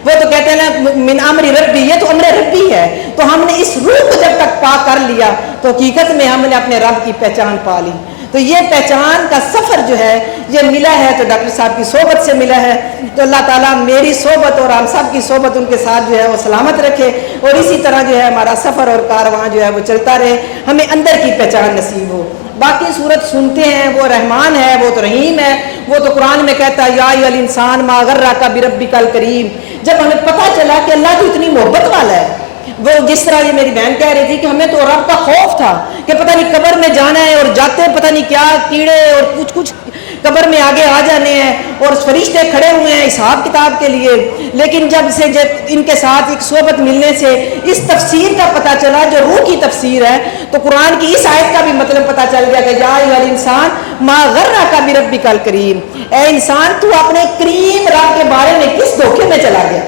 وہ تو کہتے ہیں نا من امر ربی, یہ تو امر ربی ہے. تو ہم نے اس روح کو جب تک پاک کر لیا تو حقیقت میں ہم نے اپنے رب کی پہچان پا لی. تو یہ پہچان کا سفر جو ہے یہ ملا ہے تو ڈاکٹر صاحب کی صحبت سے ملا ہے. تو اللہ تعالیٰ میری صحبت اور ہم سب کی صحبت ان کے ساتھ جو ہے وہ سلامت رکھے, اور اسی طرح جو ہے ہمارا سفر اور کارواں جو ہے وہ چلتا رہے, ہمیں اندر کی پہچان نصیب ہو. باقی صورت سنتے ہیں, وہ رحمان ہے, وہ تو رحیم ہے, وہ تو قرآن میں کہتا ہے یا ایھا الانسان ما غرک بربک الکریم. جب ہمیں پتہ چلا کہ اللہ تو اتنی محبت والا ہے, وہ جس طرح یہ میری بہن کہہ رہی تھی کہ ہمیں تو رب کا خوف تھا کہ پتہ نہیں قبر میں جانا ہے, اور جاتے پتہ نہیں کیا کیڑے اور کچھ قبر میں آگے آ جانے ہیں, اور فرشتے کھڑے ہوئے ہیں حساب کتاب کے لیے. لیکن جب ان کے ساتھ ایک صحبت ملنے سے اس تفسیر کا پتہ چلا جو روح کی تفسیر ہے, تو قرآن کی اس آیت کا بھی مطلب پتہ چل گیا کہ یا ایھا الانسان ما غرک بربک الکریم, اے انسان تو اپنے کریم رب کے بارے میں کس دھوکے میں چلا گیا.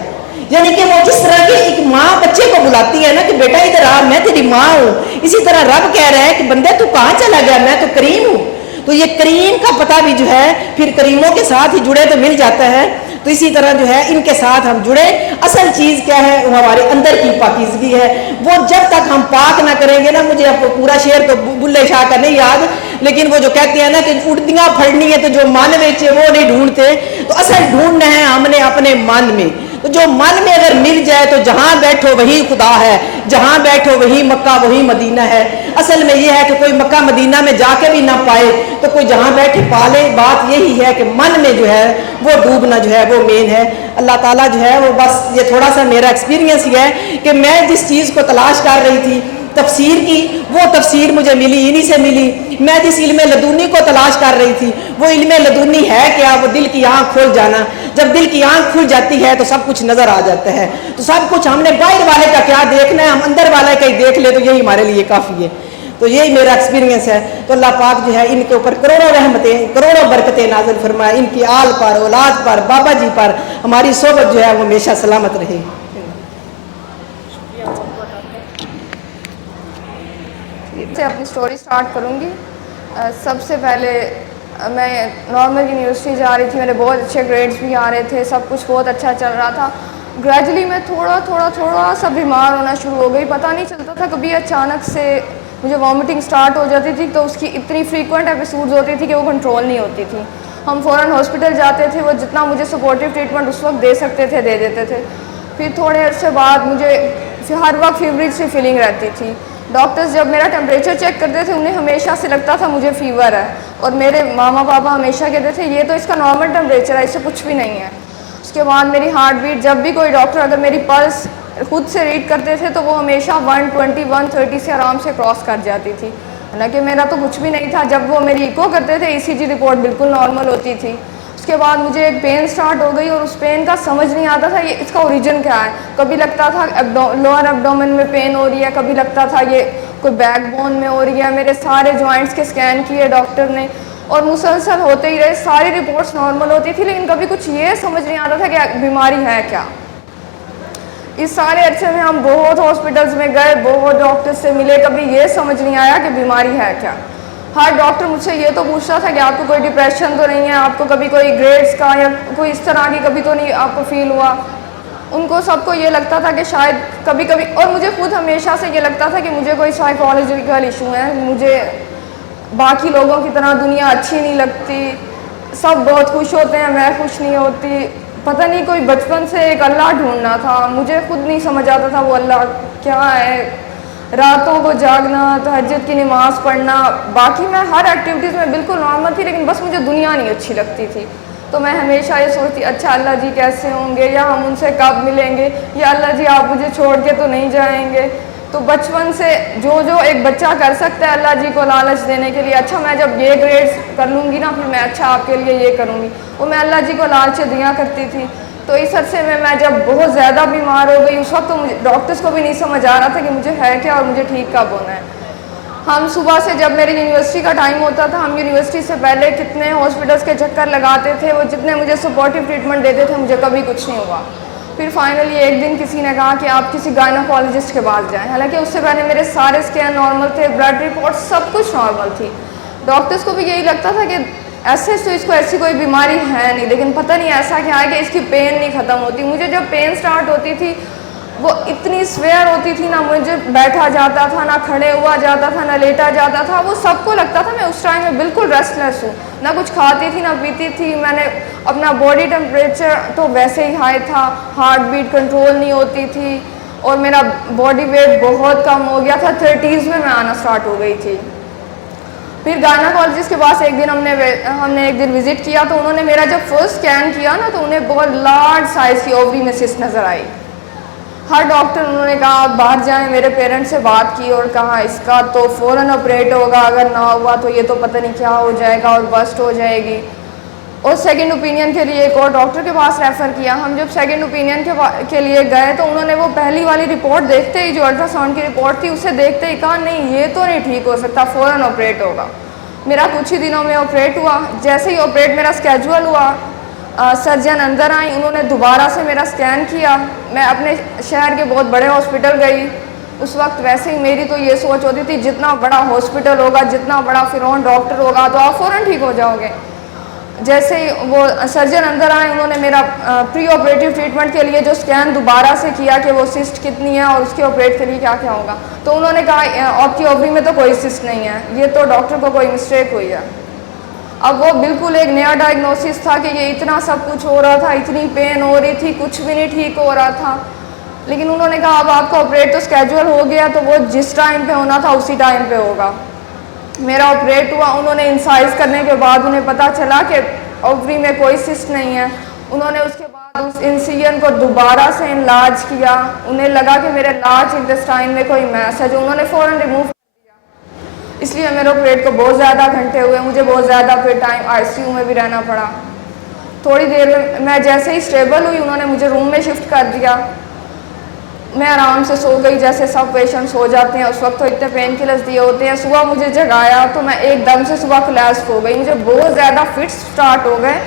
یعنی کہ وہ جس طرح کہ ایک ماں بچے کو بلاتی ہے نا کہ بیٹا ادھر آ, میں تیری ماں ہوں, اسی طرح رب کہہ رہا ہے کہ بندے تو کہاں چلا گیا, میں تو کریم ہوں. تو یہ کریم کا پتہ بھی جو ہے پھر کریموں کے ساتھ ہی جڑے تو مل جاتا ہے. تو اسی طرح جو ہے ان کے ساتھ ہم جڑے. اصل چیز کیا ہے, وہ ہمارے اندر کی پاکیزگی ہے. وہ جب تک ہم پاک نہ کریں گے نا, مجھے اب پورا شعر تو بلے شاہ کا نہیں یاد, لیکن وہ جو کہتے ہیں نا کہ اڑدیاں پھڑنی ہے تو جو من میں وہ نہیں ڈھونڈتے, تو اصل ڈھونڈنا ہے ہم نے اپنے من میں. تو جو من میں اگر مل جائے تو جہاں بیٹھو وہی خدا ہے, جہاں بیٹھو وہی مکہ وہی مدینہ ہے. اصل میں یہ ہے کہ کوئی مکہ مدینہ میں جا کے بھی نہ پائے تو کوئی جہاں بیٹھے پالے. بات یہی ہے کہ من میں جو ہے وہ ڈوبنا جو ہے وہ مین ہے. اللہ تعالیٰ جو ہے وہ بس یہ تھوڑا سا میرا ایکسپیرینس یہ ہے کہ میں جس چیز کو تلاش کر رہی تھی تفسیر کی, وہ تفسیر مجھے ملی, انہی سے ملی. میں جس علم لدنی کو تلاش کر رہی تھی وہ علم لدنی ہے کیا, وہ دل کی آنکھ کھل جانا. جب دل کی آنکھ کھل جاتی ہے تو سب کچھ نظر آ جاتا ہے. تو سب کچھ ہم نے باہر والے کا کیا دیکھنا ہے, ہم اندر والے کا ہی دیکھ لے تو یہی ہمارے لیے کافی ہے. تو یہی میرا ایکسپیرینس ہے. تو اللہ پاک جو ہے ان کے اوپر کروڑوں رحمتیں کروڑوں برکتیں نازل فرمائے, ان کی آل پر, اولاد پر, بابا جی پر. ہماری صحبت جو ہے وہ ہمیشہ سلامت رہے. سے اپنی سٹوری سٹارٹ کروں گی. سب سے پہلے میں نارمل یونیورسٹی جا رہی تھی, میرے بہت اچھے گریڈز بھی آ رہے تھے, سب کچھ بہت اچھا چل رہا تھا. گریجولی میں تھوڑا سا بیمار ہونا شروع ہو گئی. پتہ نہیں چلتا تھا, کبھی اچانک سے مجھے وامٹنگ سٹارٹ ہو جاتی تھی, تو اس کی اتنی فریکوینٹ ایپیسوڈز ہوتی تھی کہ وہ کنٹرول نہیں ہوتی تھی. ہم فوراً ہاسپٹل جاتے تھے, وہ جتنا مجھے سپورٹیو ٹریٹمنٹ اس وقت دے سکتے تھے دے دیتے تھے. پھر تھوڑے عرصے بعد مجھے ہر وقت فیوریج سی فیلنگ رہتی تھی. ڈاکٹرز جب میرا ٹمپریچر چیک کرتے تھے انہیں ہمیشہ سے لگتا تھا مجھے فیور ہے, اور میرے ماما پاپا ہمیشہ کہتے تھے یہ تو اس کا نارمل ٹمپریچر ہے, اس سے کچھ بھی نہیں ہے. اس کے بعد میری ہارٹ بیٹ, جب بھی کوئی ڈاکٹر اگر میری پلس خود سے ریڈ کرتے تھے تو وہ ہمیشہ 120 130 سے آرام سے کراس کر جاتی تھی، حالانکہ میرا تو کچھ بھی نہیں تھا. جب وہ میری ایکو کرتے تھے ECG رپورٹ بالکل نارمل ہوتی تھی. اس کے بعد مجھے ایک پین سٹارٹ ہو گئی اور اس پین کا سمجھ نہیں آتا تھا یہ اس کا اوریجن کیا ہے. کبھی لگتا تھا لوور ایبڈومن میں پین ہو رہی ہے، کبھی لگتا تھا یہ کوئی بیک بون میں ہو رہی ہے. میرے سارے جوائنٹس کے اسکین کیے ڈاکٹر نے اور مسلسل ہوتے ہی رہے. ساری رپورٹس نارمل ہوتی تھی لیکن کبھی کچھ یہ سمجھ نہیں آتا تھا کہ بیماری ہے کیا. اس سارے عرصے میں ہم بہت ہاسپٹلس میں گئے، بہت ڈاکٹر سے ملے، کبھی یہ سمجھ نہیں آیا کہ بیماری ہے کیا. ہر ڈاکٹر مجھ سے یہ تو پوچھتا تھا کہ آپ کو کوئی ڈپریشن تو نہیں ہے، آپ کو کبھی کوئی گریڈس کا یا کوئی اس طرح کی کبھی تو نہیں آپ کو فیل ہوا. ان کو سب کو یہ لگتا تھا کہ شاید کبھی کبھی، اور مجھے خود ہمیشہ سے یہ لگتا تھا کہ مجھے کوئی سائیکالوجیکل ایشو ہے، مجھے باقی لوگوں کی طرح دنیا اچھی نہیں لگتی، سب بہت خوش ہوتے ہیں میں خوش نہیں ہوتی. پتہ نہیں کوئی بچپن سے ایک اللہ ڈھونڈنا تھا، مجھے خود نہیں سمجھ آتا تھا وہ اللہ کیا ہے. راتوں کو جاگنا، تہجد کی نماز پڑھنا، باقی میں ہر ایکٹیویٹیز میں بالکل نارمل تھی لیکن بس مجھے دنیا نہیں اچھی لگتی تھی. تو میں ہمیشہ یہ سوچتی اچھا اللہ جی کیسے ہوں گے، یا ہم ان سے کب ملیں گے، یا اللہ جی آپ مجھے چھوڑ کے تو نہیں جائیں گے. تو بچپن سے جو ایک بچہ کر سکتا ہے اللہ جی کو لالچ دینے کے لیے، اچھا میں جب یہ گریڈس کر لوں گی نا پھر میں اچھا آپ کے لیے یہ کروں گی، وہ میں اللہ جی کو لالچ دیا کرتی تھی. تو اس عرصے میں جب بہت زیادہ بیمار ہو گئی اس وقت تو مجھے ڈاکٹرس کو بھی نہیں سمجھ آ رہا تھا کہ مجھے ہے کیا اور مجھے ٹھیک کب ہونا ہے. ہم صبح سے جب میری یونیورسٹی کا ٹائم ہوتا تھا، ہم یونیورسٹی سے پہلے کتنے ہاسپٹلس کے چکر لگاتے تھے، وہ جتنے مجھے سپورٹیو ٹریٹمنٹ دیتے تھے مجھے کبھی کچھ نہیں ہوا. پھر فائنلی ایک دن کسی نے کہا کہ آپ کسی گائنوکالوجسٹ کے پاس جائیں، حالانکہ اس سے پہلے میرے سارے اسکین نارمل تھے، بلڈ رپورٹ سب کچھ نارمل تھی. ڈاکٹرس کو بھی یہی لگتا تھا کہ ایسے تو اس کو ایسی کوئی بیماری ہے نہیں، لیکن پتہ نہیں ایسا کیا ہے کہ اس کی پین نہیں ختم ہوتی. مجھے جب پین سٹارٹ ہوتی تھی وہ اتنی سویئر ہوتی تھی، نہ مجھے بیٹھا جاتا تھا، نہ کھڑے ہوا جاتا تھا، نہ لیٹا جاتا تھا. وہ سب کو لگتا تھا میں اس ٹائم میں بالکل ریسٹ لیس ہوں، نہ کچھ کھاتی تھی نہ پیتی تھی. میں نے اپنا باڈی ٹیمپریچر تو ویسے ہی ہائی تھا، ہارٹ بیٹ کنٹرول نہیں ہوتی تھی اور میرا باڈی ویٹ بہت کم ہو گیا تھا، 30s میں آنا سٹارٹ ہو گئی تھی. پھر گائناکالوجسٹ کے پاس ایک دن ہم نے ایک دن وزٹ کیا تو انہوں نے میرا جب فرسٹ اسکین کیا نا تو انہیں بہت لارج سائز کی اووری میں سسٹ نظر آئی. ہر ڈاکٹر انہوں نے کہا آپ باہر جائیں، میرے پیرنٹس سے بات کی اور کہا اس کا تو فوراً آپریٹ ہوگا، اگر نہ ہوا تو یہ تو پتہ نہیں کیا ہو جائے گا اور بسٹ ہو جائے گی. اور سیکنڈ اوپینین کے لیے ایک اور ڈاکٹر کے پاس ریفر کیا. ہم جب سیکنڈ اوپینین کے لیے گئے تو انہوں نے وہ پہلی والی رپورٹ دیکھتے ہی جو الٹرا ساؤنڈ کی رپورٹ تھی اسے دیکھتے ہی کہا نہیں یہ تو نہیں ٹھیک ہو سکتا، فوراً آپریٹ ہوگا. میرا کچھ ہی دنوں میں آپریٹ ہوا. جیسے ہی آپریٹ میرا اسکیجول ہوا سرجن اندر آئیں، انہوں نے دوبارہ سے میرا اسکین کیا. میں اپنے شہر کے بہت بڑے ہاسپٹل گئی. اس وقت ویسے ہی میری تو یہ سوچ ہوتی تھی جتنا بڑا ہاسپٹل ہوگا، جتنا بڑا فرعون ڈاکٹر ہوگا تو آپ فوراً ٹھیک ہو جاؤ گے. جیسے ہی وہ سرجن اندر آئے انہوں نے میرا پری آپریٹیو ٹریٹمنٹ کے لیے جو اسکین دوبارہ سے کیا کہ وہ سسٹ کتنی ہے اور اس کے آپریٹ کے لیے کیا کیا ہوگا. تو انہوں نے کہا آپ کی اووری میں تو کوئی سسٹ نہیں ہے، یہ تو ڈاکٹر کو کوئی مسٹیک ہوئی ہے. اب وہ بالکل ایک نیا ڈائگنوسس تھا کہ یہ اتنا سب کچھ ہو رہا تھا، اتنی پین ہو رہی تھی، کچھ بھی نہیں ٹھیک ہو رہا تھا. لیکن انہوں نے کہا اب آپ کا آپریٹ تو اسکیجول ہو گیا تو وہ جس ٹائم پہ ہونا تھا اسی ٹائم پہ ہوگا. میرا آپریٹ ہوا. انہوں نے انسائز کرنے کے بعد انہیں پتہ چلا کہ اووری میں کوئی سسٹ نہیں ہے. انہوں نے اس کے بعد اس انسیجن کو دوبارہ سے انلارج کیا. انہیں لگا کہ میرے لارج انٹسٹائن میں کوئی میس ہے جو انہوں نے فوراً ریموو کر دیا. اس لیے میرے آپریٹ کو بہت زیادہ گھنٹے ہوئے، مجھے بہت زیادہ پھر ٹائم ICU میں بھی رہنا پڑا. تھوڑی دیر میں جیسے ہی اسٹیبل ہوئی انہوں نے مجھے روم میں شفٹ کر دیا. میں آرام سے سو گئی جیسے سب پیشنٹس ہو جاتے ہیں. اس وقت تو اتنے پین کلرز دیے ہوتے ہیں. صبح مجھے جگایا تو میں ایک دم سے صبح کولیپس ہو گئی. مجھے بہت زیادہ فٹس سٹارٹ ہو گئے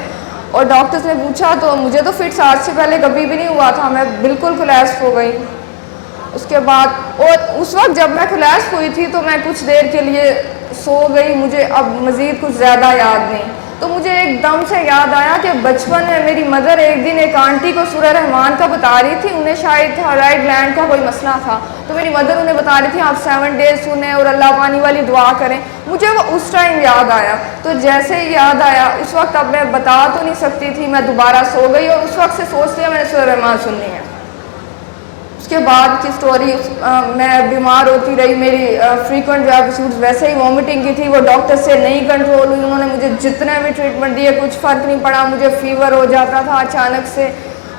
اور ڈاکٹرز نے پوچھا تو مجھے تو فٹس آج سے پہلے کبھی بھی نہیں ہوا تھا. میں بالکل کولیپس ہو گئی. اس کے بعد اور اس وقت جب میں کولیپس ہوئی تھی تو میں کچھ دیر کے لیے سو گئی. مجھے اب مزید کچھ زیادہ یاد نہیں. تو مجھے ایک دم سے یاد آیا کہ بچپن میں میری مدر ایک دن ایک آنٹی کو سورہ رحمان کا بتا رہی تھی. انہیں شاید تھائرائڈ گلینڈ کا کوئی مسئلہ تھا تو میری مدر انہیں بتا رہی تھی آپ 7 days سنیں اور اللہ پانی والی دعا کریں. مجھے وہ اس ٹائم یاد آیا. تو جیسے ہی یاد آیا اس وقت اب میں بتا تو نہیں سکتی تھی. میں دوبارہ سو گئی اور اس وقت سے سوچ لیا میں نے سورہ رحمان سننی ہے. اس کے بعد کی سٹوری میں بیمار ہوتی رہی. میری فریکوینٹ جو ایپیسوڈز ویسے ہی وامٹنگ کی تھی وہ ڈاکٹر سے نہیں کنٹرول ہوئی. انہوں نے مجھے جتنے بھی ٹریٹمنٹ دیے کچھ فرق نہیں پڑا. مجھے فیور ہو جاتا تھا اچانک سے.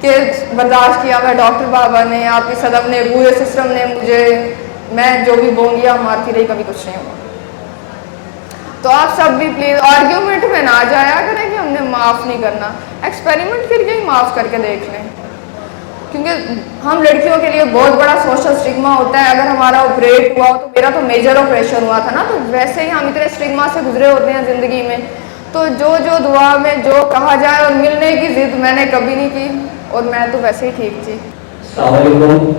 کہ برداشت کیا میں ڈاکٹر بابا نے, آپ کی صدم نے, پورے سسٹم نے مجھے, میں جو بھی بونگیاں مارتی رہی, کبھی کچھ نہیں ہوا. تو آپ سب بھی پلیز آرگیومنٹ میں نہ جایا کریں کہ ہم نے معاف نہیں کرنا, ایکسپیریمنٹ کر کے ہی معاف کر کے دیکھ لیں, کیونکہ ہم لڑکیوں کے لیے بہت بڑا سوشل اسٹگما ہوتا ہے. اگر ہمارا آپریٹ ہوا تو میرا تو میجر آپریشن ہوا تھا نا, تو ویسے ہی ہم اتنے اسٹگما سے گزرے ہوتے ہیں زندگی میں. تو جو دعا میں جو کہا جائے اور ملنے کی ضد میں نے کبھی نہیں کی, اور میں تو ویسے ہی ٹھیک تھی. السلام علیکم,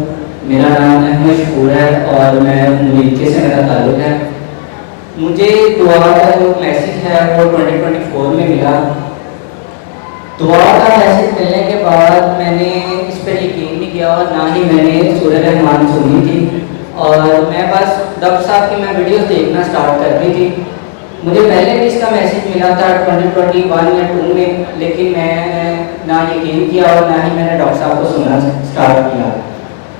میرا نام احمد شکور ہے اور میں ملیکے سے میرا تعلق ہے. مجھے دعا کا جو میسیج ہے وہ 2024 میں ملا. دعا کا میسیج ملنے کے بعد میں نے اس پر یقین نہیں کیا اور نہ ہی میں نے سورہ رحمان سنی تھی, اور میں بس ڈاکٹر صاحب کی میں ویڈیوز دیکھنا سٹارٹ کر دی تھی. مجھے پہلے بھی اس کا میسیج ملا تھا 2021 یا 2 میں, لیکن میں نے نہ یقین کیا اور نہ ہی میں نے ڈاکٹر صاحب کو سننا سٹارٹ کیا.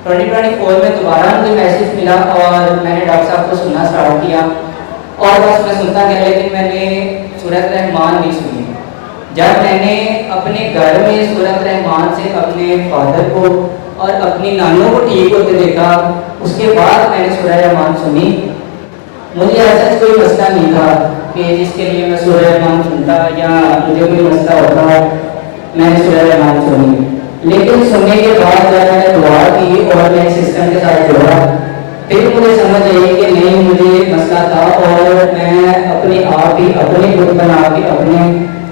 2024 میں دوبارہ مجھے میسیج ملا اور میں نے ڈاکٹر صاحب کو سننا سٹارٹ کیا, اور بس میں سنتا گیا, لیکن میں نے سورۃ رحمان نہیں سنی. جب میں نے اپنے گھر میں سورۃ رحمان سے اپنے فادر کو اور اپنی نانوں کو ٹھیک ہوتے دیکھا, اس کے بعد میں نے سورہ رحمان سنی. مجھے ایسا کوئی مسئلہ نہیں تھا کہ جس کے لیے میں سورہ رحمان سنتا یا مجھے کوئی مسئلہ ہوتا, میں نے سورہ رحمان سنی. لیکن سننے کے بعد جب میں نے دعا کی اور میں سسٹم کے ساتھ جڑا, پھر مجھے سمجھ آئی کہ نہیں, مجھے مسئلہ تھا اور میں اپنے آپ ہی اپنے خود بنا کے اپنے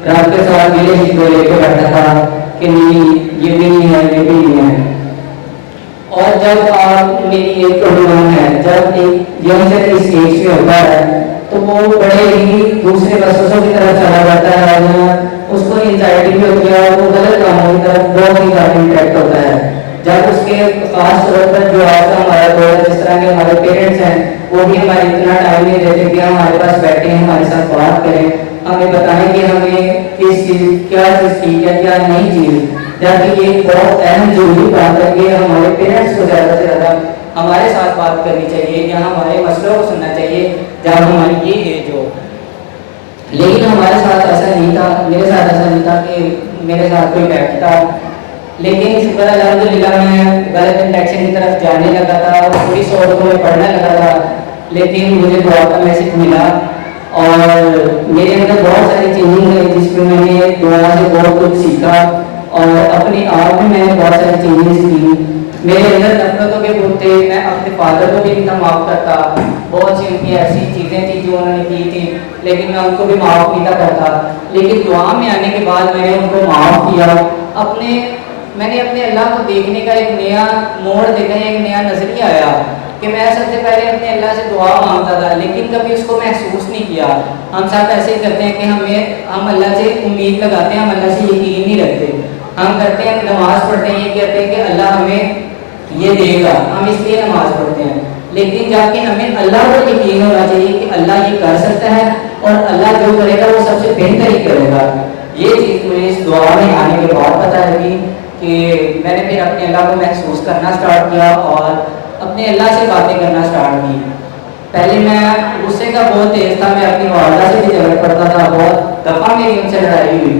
رب کے ساتھ میرے ہی لے کے بیٹھا تھا کہ نہیں یہ بھی نہیں ہے, یہ بھی نہیں ہے. اور جب آپ میری ایک پروگرام ہے, جب ایک ینگر اس ایج میں ہوتا ہے تو وہ بڑے ہی دوسرے وسوسوں کی طرف چلا جاتا ہے, اس کو انزائٹی بھی ہوتی ہے, وہ غلط کاموں کی طرف بہت ہی زیادہ امپیکٹ ہوتا ہے. جب اس کے خاص طور پر جو آپ کا ہمارا دور ہے, جس طرح کے ہمارے پیرنٹس ہیں وہ بھی ہمارے اتنا ٹائم نہیں دیتے کہ ہمارے پاس بیٹھیں ہمارے ساتھ بات کریں, ہمیں بتائیں کہ ہمیں کس چیز کیا چیز ٹھیک ہے کیا نہیں چیز. جبکہ یہ بہت اہم ضروری بات ہے کہ ہمارے پیرنٹس کو زیادہ سے زیادہ ہمارے ساتھ بات کرنی چاہیے یا ہمارے مسئلوں کو سننا چاہیے جب ہماری یہ ایج ہو. لیکن ہمارے ساتھ ایسا نہیں تھا, میرے ساتھ ایسا نہیں تھا کہ میرے ساتھ کوئی بیٹھتا. لیکن شکر الحمدللہ میں غلط انٹیکشن کی طرف جانے لگا تھا, تھوڑی سی عورتوں میں پڑھنے لگا تھا, لیکن مجھے دعا کا میسیج ملا اور میرے اندر بہت ساری چینجنگ ہوئی جس میں میں نے دعا سے بہت کچھ سیکھا اور اپنے آپ میں نے بہت ساری چینجز کی. میرے اندر نفرتوں کے بت تھے, میں اپنے فادر کو بھی نہیں تھا معاف کرتا, بہت سی ان کی ایسی چیزیں تھیں جو انہوں نے کی تھی لیکن میں ان کو بھی معاف نہیں تھا کرتا. لیکن دعا میں آنے کے بعد میں نے ان کو معاف کیا. میں نے اپنے اللہ کو دیکھنے کا ایک نیا موڑ دیکھا, ایک نیا نظریہ آیا کہ میں سب سے پہلے اپنے اللہ سے دعا مانگتا تھا لیکن کبھی اس کو محسوس نہیں کیا. ہم سب ایسے ہی کرتے ہیں کہ ہم اللہ سے امید لگاتے ہیں, ہم اللہ سے یقین نہیں رکھتے. ہم کرتے ہیں نماز پڑھتے ہیں, یہ کہتے ہیں کہ اللہ ہمیں یہ دے گا, ہم اس لیے نماز پڑھتے ہیں. لیکن جب کہ ہمیں اللہ پر یقین ہونا چاہیے کہ اللہ یہ کر سکتا ہے اور اللہ جو کرے گا وہ سب سے بہتر ہی کرے گا. یہ چیز مجھے اس دعا میں آنے کے بعد پتہ لگی کہ میں نے پھر اپنے اللہ کو محسوس کرنا سٹارٹ کیا اور اپنے اللہ سے باتیں کرنا سٹارٹ کی. پہلے میں غصے کا بہت تیز تھا, میں اپنی والدہ سے بھی جھگڑ پڑتا تھا, بہت دفعہ میری ان سے لڑائی ہوئی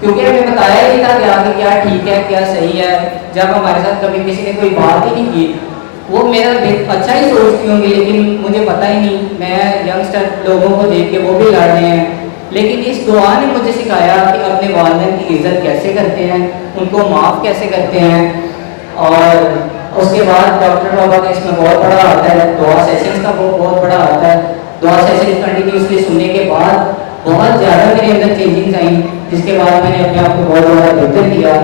کیونکہ ہمیں بتایا ہی تھا کہ آگے کیا ٹھیک ہے کیا صحیح ہے. جب ہمارے ساتھ کبھی کسی نے کوئی بات ہی نہیں کی, وہ میرا اچھا ہی سوچتی ہوں گی لیکن مجھے پتہ ہی نہیں, میں ینگسٹر لوگوں کو دیکھ کے وہ بھی لڑ رہے ہیں. لیکن اس دعا نے مجھے سکھایا کہ اپنے والدین کی عزت کیسے کرتے ہیں, ان کو معاف کیسے کرتے ہیں. اور اس کے بعد ڈاکٹر بابا کا اس میں بہت بڑا آتا ہے, دعا سیشنز کا بہت بڑا آتا ہے. دعا سیشن کنٹینیوسلی سننے کے بعد بہت زیادہ میرے اندر چینجنگز آئیں جس کے بعد میں نے اپنے آپ کو بہت زیادہ بہتر کیا.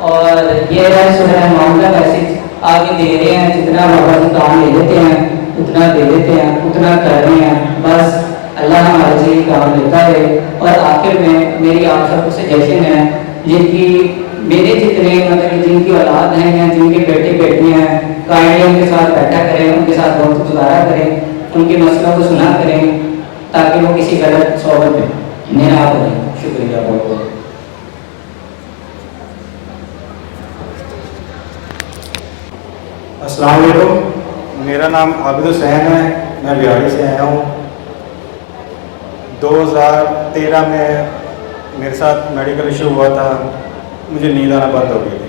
اور یہ ہے سورہ رحمان کا میسیج آگے دے رہے ہیں, جتنا بابا جی کام لے لیتے ہیں اتنا دے دیتے ہیں, اتنا کر رہے ہیں. بس اللہ ہمارے سے کام لیتا ہے. اور آخر میں میری آپ سب کو سجیشن ہے, جن کی میرے جتنے مطلب جن کی اولاد ہیں یا جن کے بیٹے بیٹیاں ہیں, کائنڈلی ان کے ساتھ بیٹھا کریں, ان کے ساتھ وقت گزارا کریں, ان کے مسئلوں کو سنا کریں تاکہ وہ کسی غلط صحبت میں نہ پڑیں. شکریہ بہت بہت. السلام علیکم, میرا نام عابد حسین ہے, میں بہاری سے آیا ہوں. 2013 میں میرے ساتھ میڈیکل ایشو ہوا تھا, مجھے نیند آنا بند ہو گئی تھی.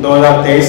2023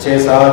6, 7,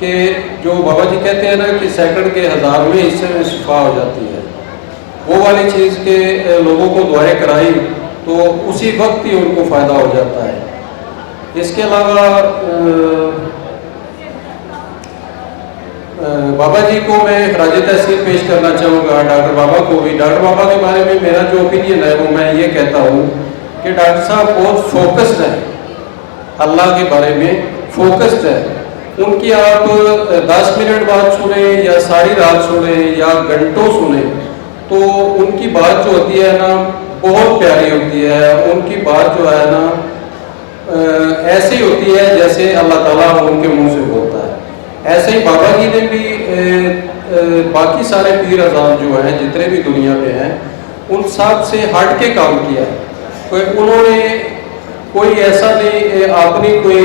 کہ جو بابا جی کہتے ہیں نا کہ سیکنڈ کے 1000ویں حصے میں شفا ہو جاتی ہے، وہ والی چیز کے لوگوں کو دعائیں کرائی تو اسی وقت ہی ان کو فائدہ ہو جاتا ہے۔ اس کے علاوہ بابا جی کو میں خراج تحسین پیش کرنا چاہوں گا، ڈاکٹر بابا کو بھی۔ ڈاکٹر بابا کے بارے میں میرا جو اوپینین ہے وہ میں یہ کہتا ہوں کہ ڈاکٹر صاحب بہت فوکسڈ ہیں، اللہ کے بارے میں فوکسڈ ہے۔ ان کی آپ 10 منٹ بعد سنیں یا ساری رات سنیں یا گھنٹوں سنیں تو ان کی بات جو ہوتی ہے نا بہت پیاری ہوتی ہے، ان کی بات جو ہے نا ایسی ہوتی ہے جیسے اللہ تعالیٰ ان کے منہ سے بولتا ہے۔ ایسے ہی بابا جی نے بھی باقی سارے پیر اعظام جو ہیں جتنے بھی دنیا میں ہیں ان سب سے ہٹ کے کام کیا ہے۔ انہوں نے کوئی ایسا نہیں اپنی کوئی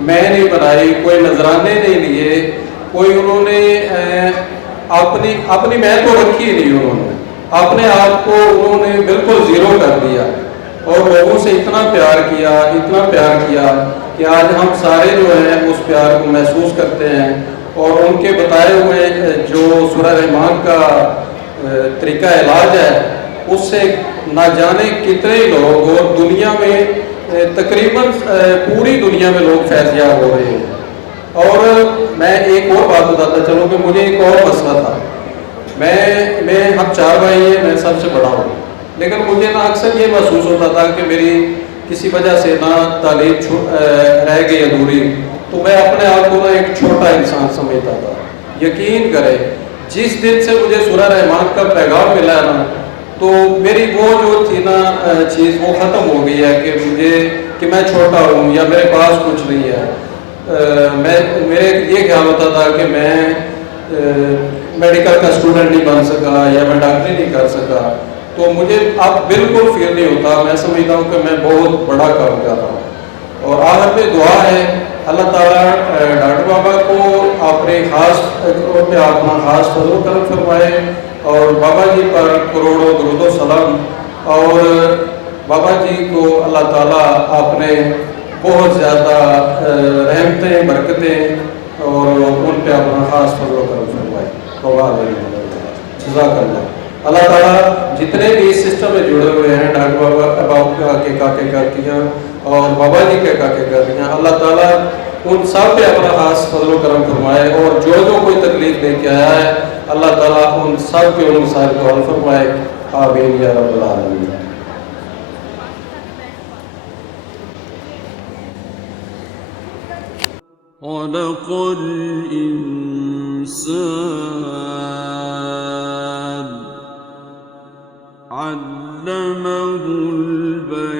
میں نہیں بنائی، کوئی نذرانے نہیں لیے، کوئی انہوں نے اپنی میں تو رکھی نہیں، انہوں نے اپنے آپ کو انہوں نے بالکل زیرو کر دیا اور لوگوں سے اتنا پیار کیا کہ آج ہم سارے جو ہیں اس پیار کو محسوس کرتے ہیں۔ اور ان کے بتائے ہوئے جو سورہ رحمان کا طریقہ علاج ہے اس سے نہ جانے کتنے لوگ اور دنیا میں تقریباً پوری دنیا میں لوگ فیض یاب ہو رہے ہیں۔ اور میں ایک اور بات بتاتا چلوں کہ مجھے ایک اور مسئلہ تھا، میں ہم 4 بھائی ہیں، میں سب سے بڑا ہوں، لیکن مجھے نا اکثر یہ محسوس ہوتا تھا کہ میری کسی وجہ سے نہ تعلیم رہ گئی ادھوری، تو میں اپنے آپ کو نا ایک چھوٹا انسان سمجھتا تھا۔ یقین کرے جس دن سے مجھے سورہ رحمان کا پیغام ملا ہے نا تو میری وہ جو تھی نا چیز وہ ختم ہو گئی ہے کہ میں چھوٹا ہوں یا میرے پاس کچھ نہیں ہے۔ میرے یہ خیال ہوتا تھا کہ میں میڈیکل کا اسٹوڈنٹ نہیں بن سکا یا میں ڈاکٹری نہیں کر سکا، تو مجھے اب بالکل فیل نہیں ہوتا، میں سمجھتا ہوں کہ میں بہت بڑا کام کر رہا ہوں۔ اور آخر میں دعا ہے اللہ تعالیٰ ڈاکٹر بابا کو اپنے اپنا خاص فضل و کرم فرمائے اور بابا جی پر کروڑوں درود و سلام، اور بابا جی کو اللہ تعالیٰ اپنے بہت زیادہ رحمتیں برکتیں اور ان پہ اپنا خاص فضل و کرم فرمائے۔ جزاک اللہ۔ اللہ تعالیٰ جتنے بھی اس سسٹم میں جڑے ہوئے ہیں ڈاکٹر بابا کے کاکے کاکیاں اور بابا جی کے کاکے کاکیاں، اللہ تعالیٰ ان سب پہ اپنا خاص فضل و کرم فرمائے، اور جو کوئی تکلیف لے کے آیا ہے اللہ تعالیٰ ان سب کے ان مسائل کو حل فرمائے۔ آمین یا رب العالمین۔ خلق الإنسان علمه البيان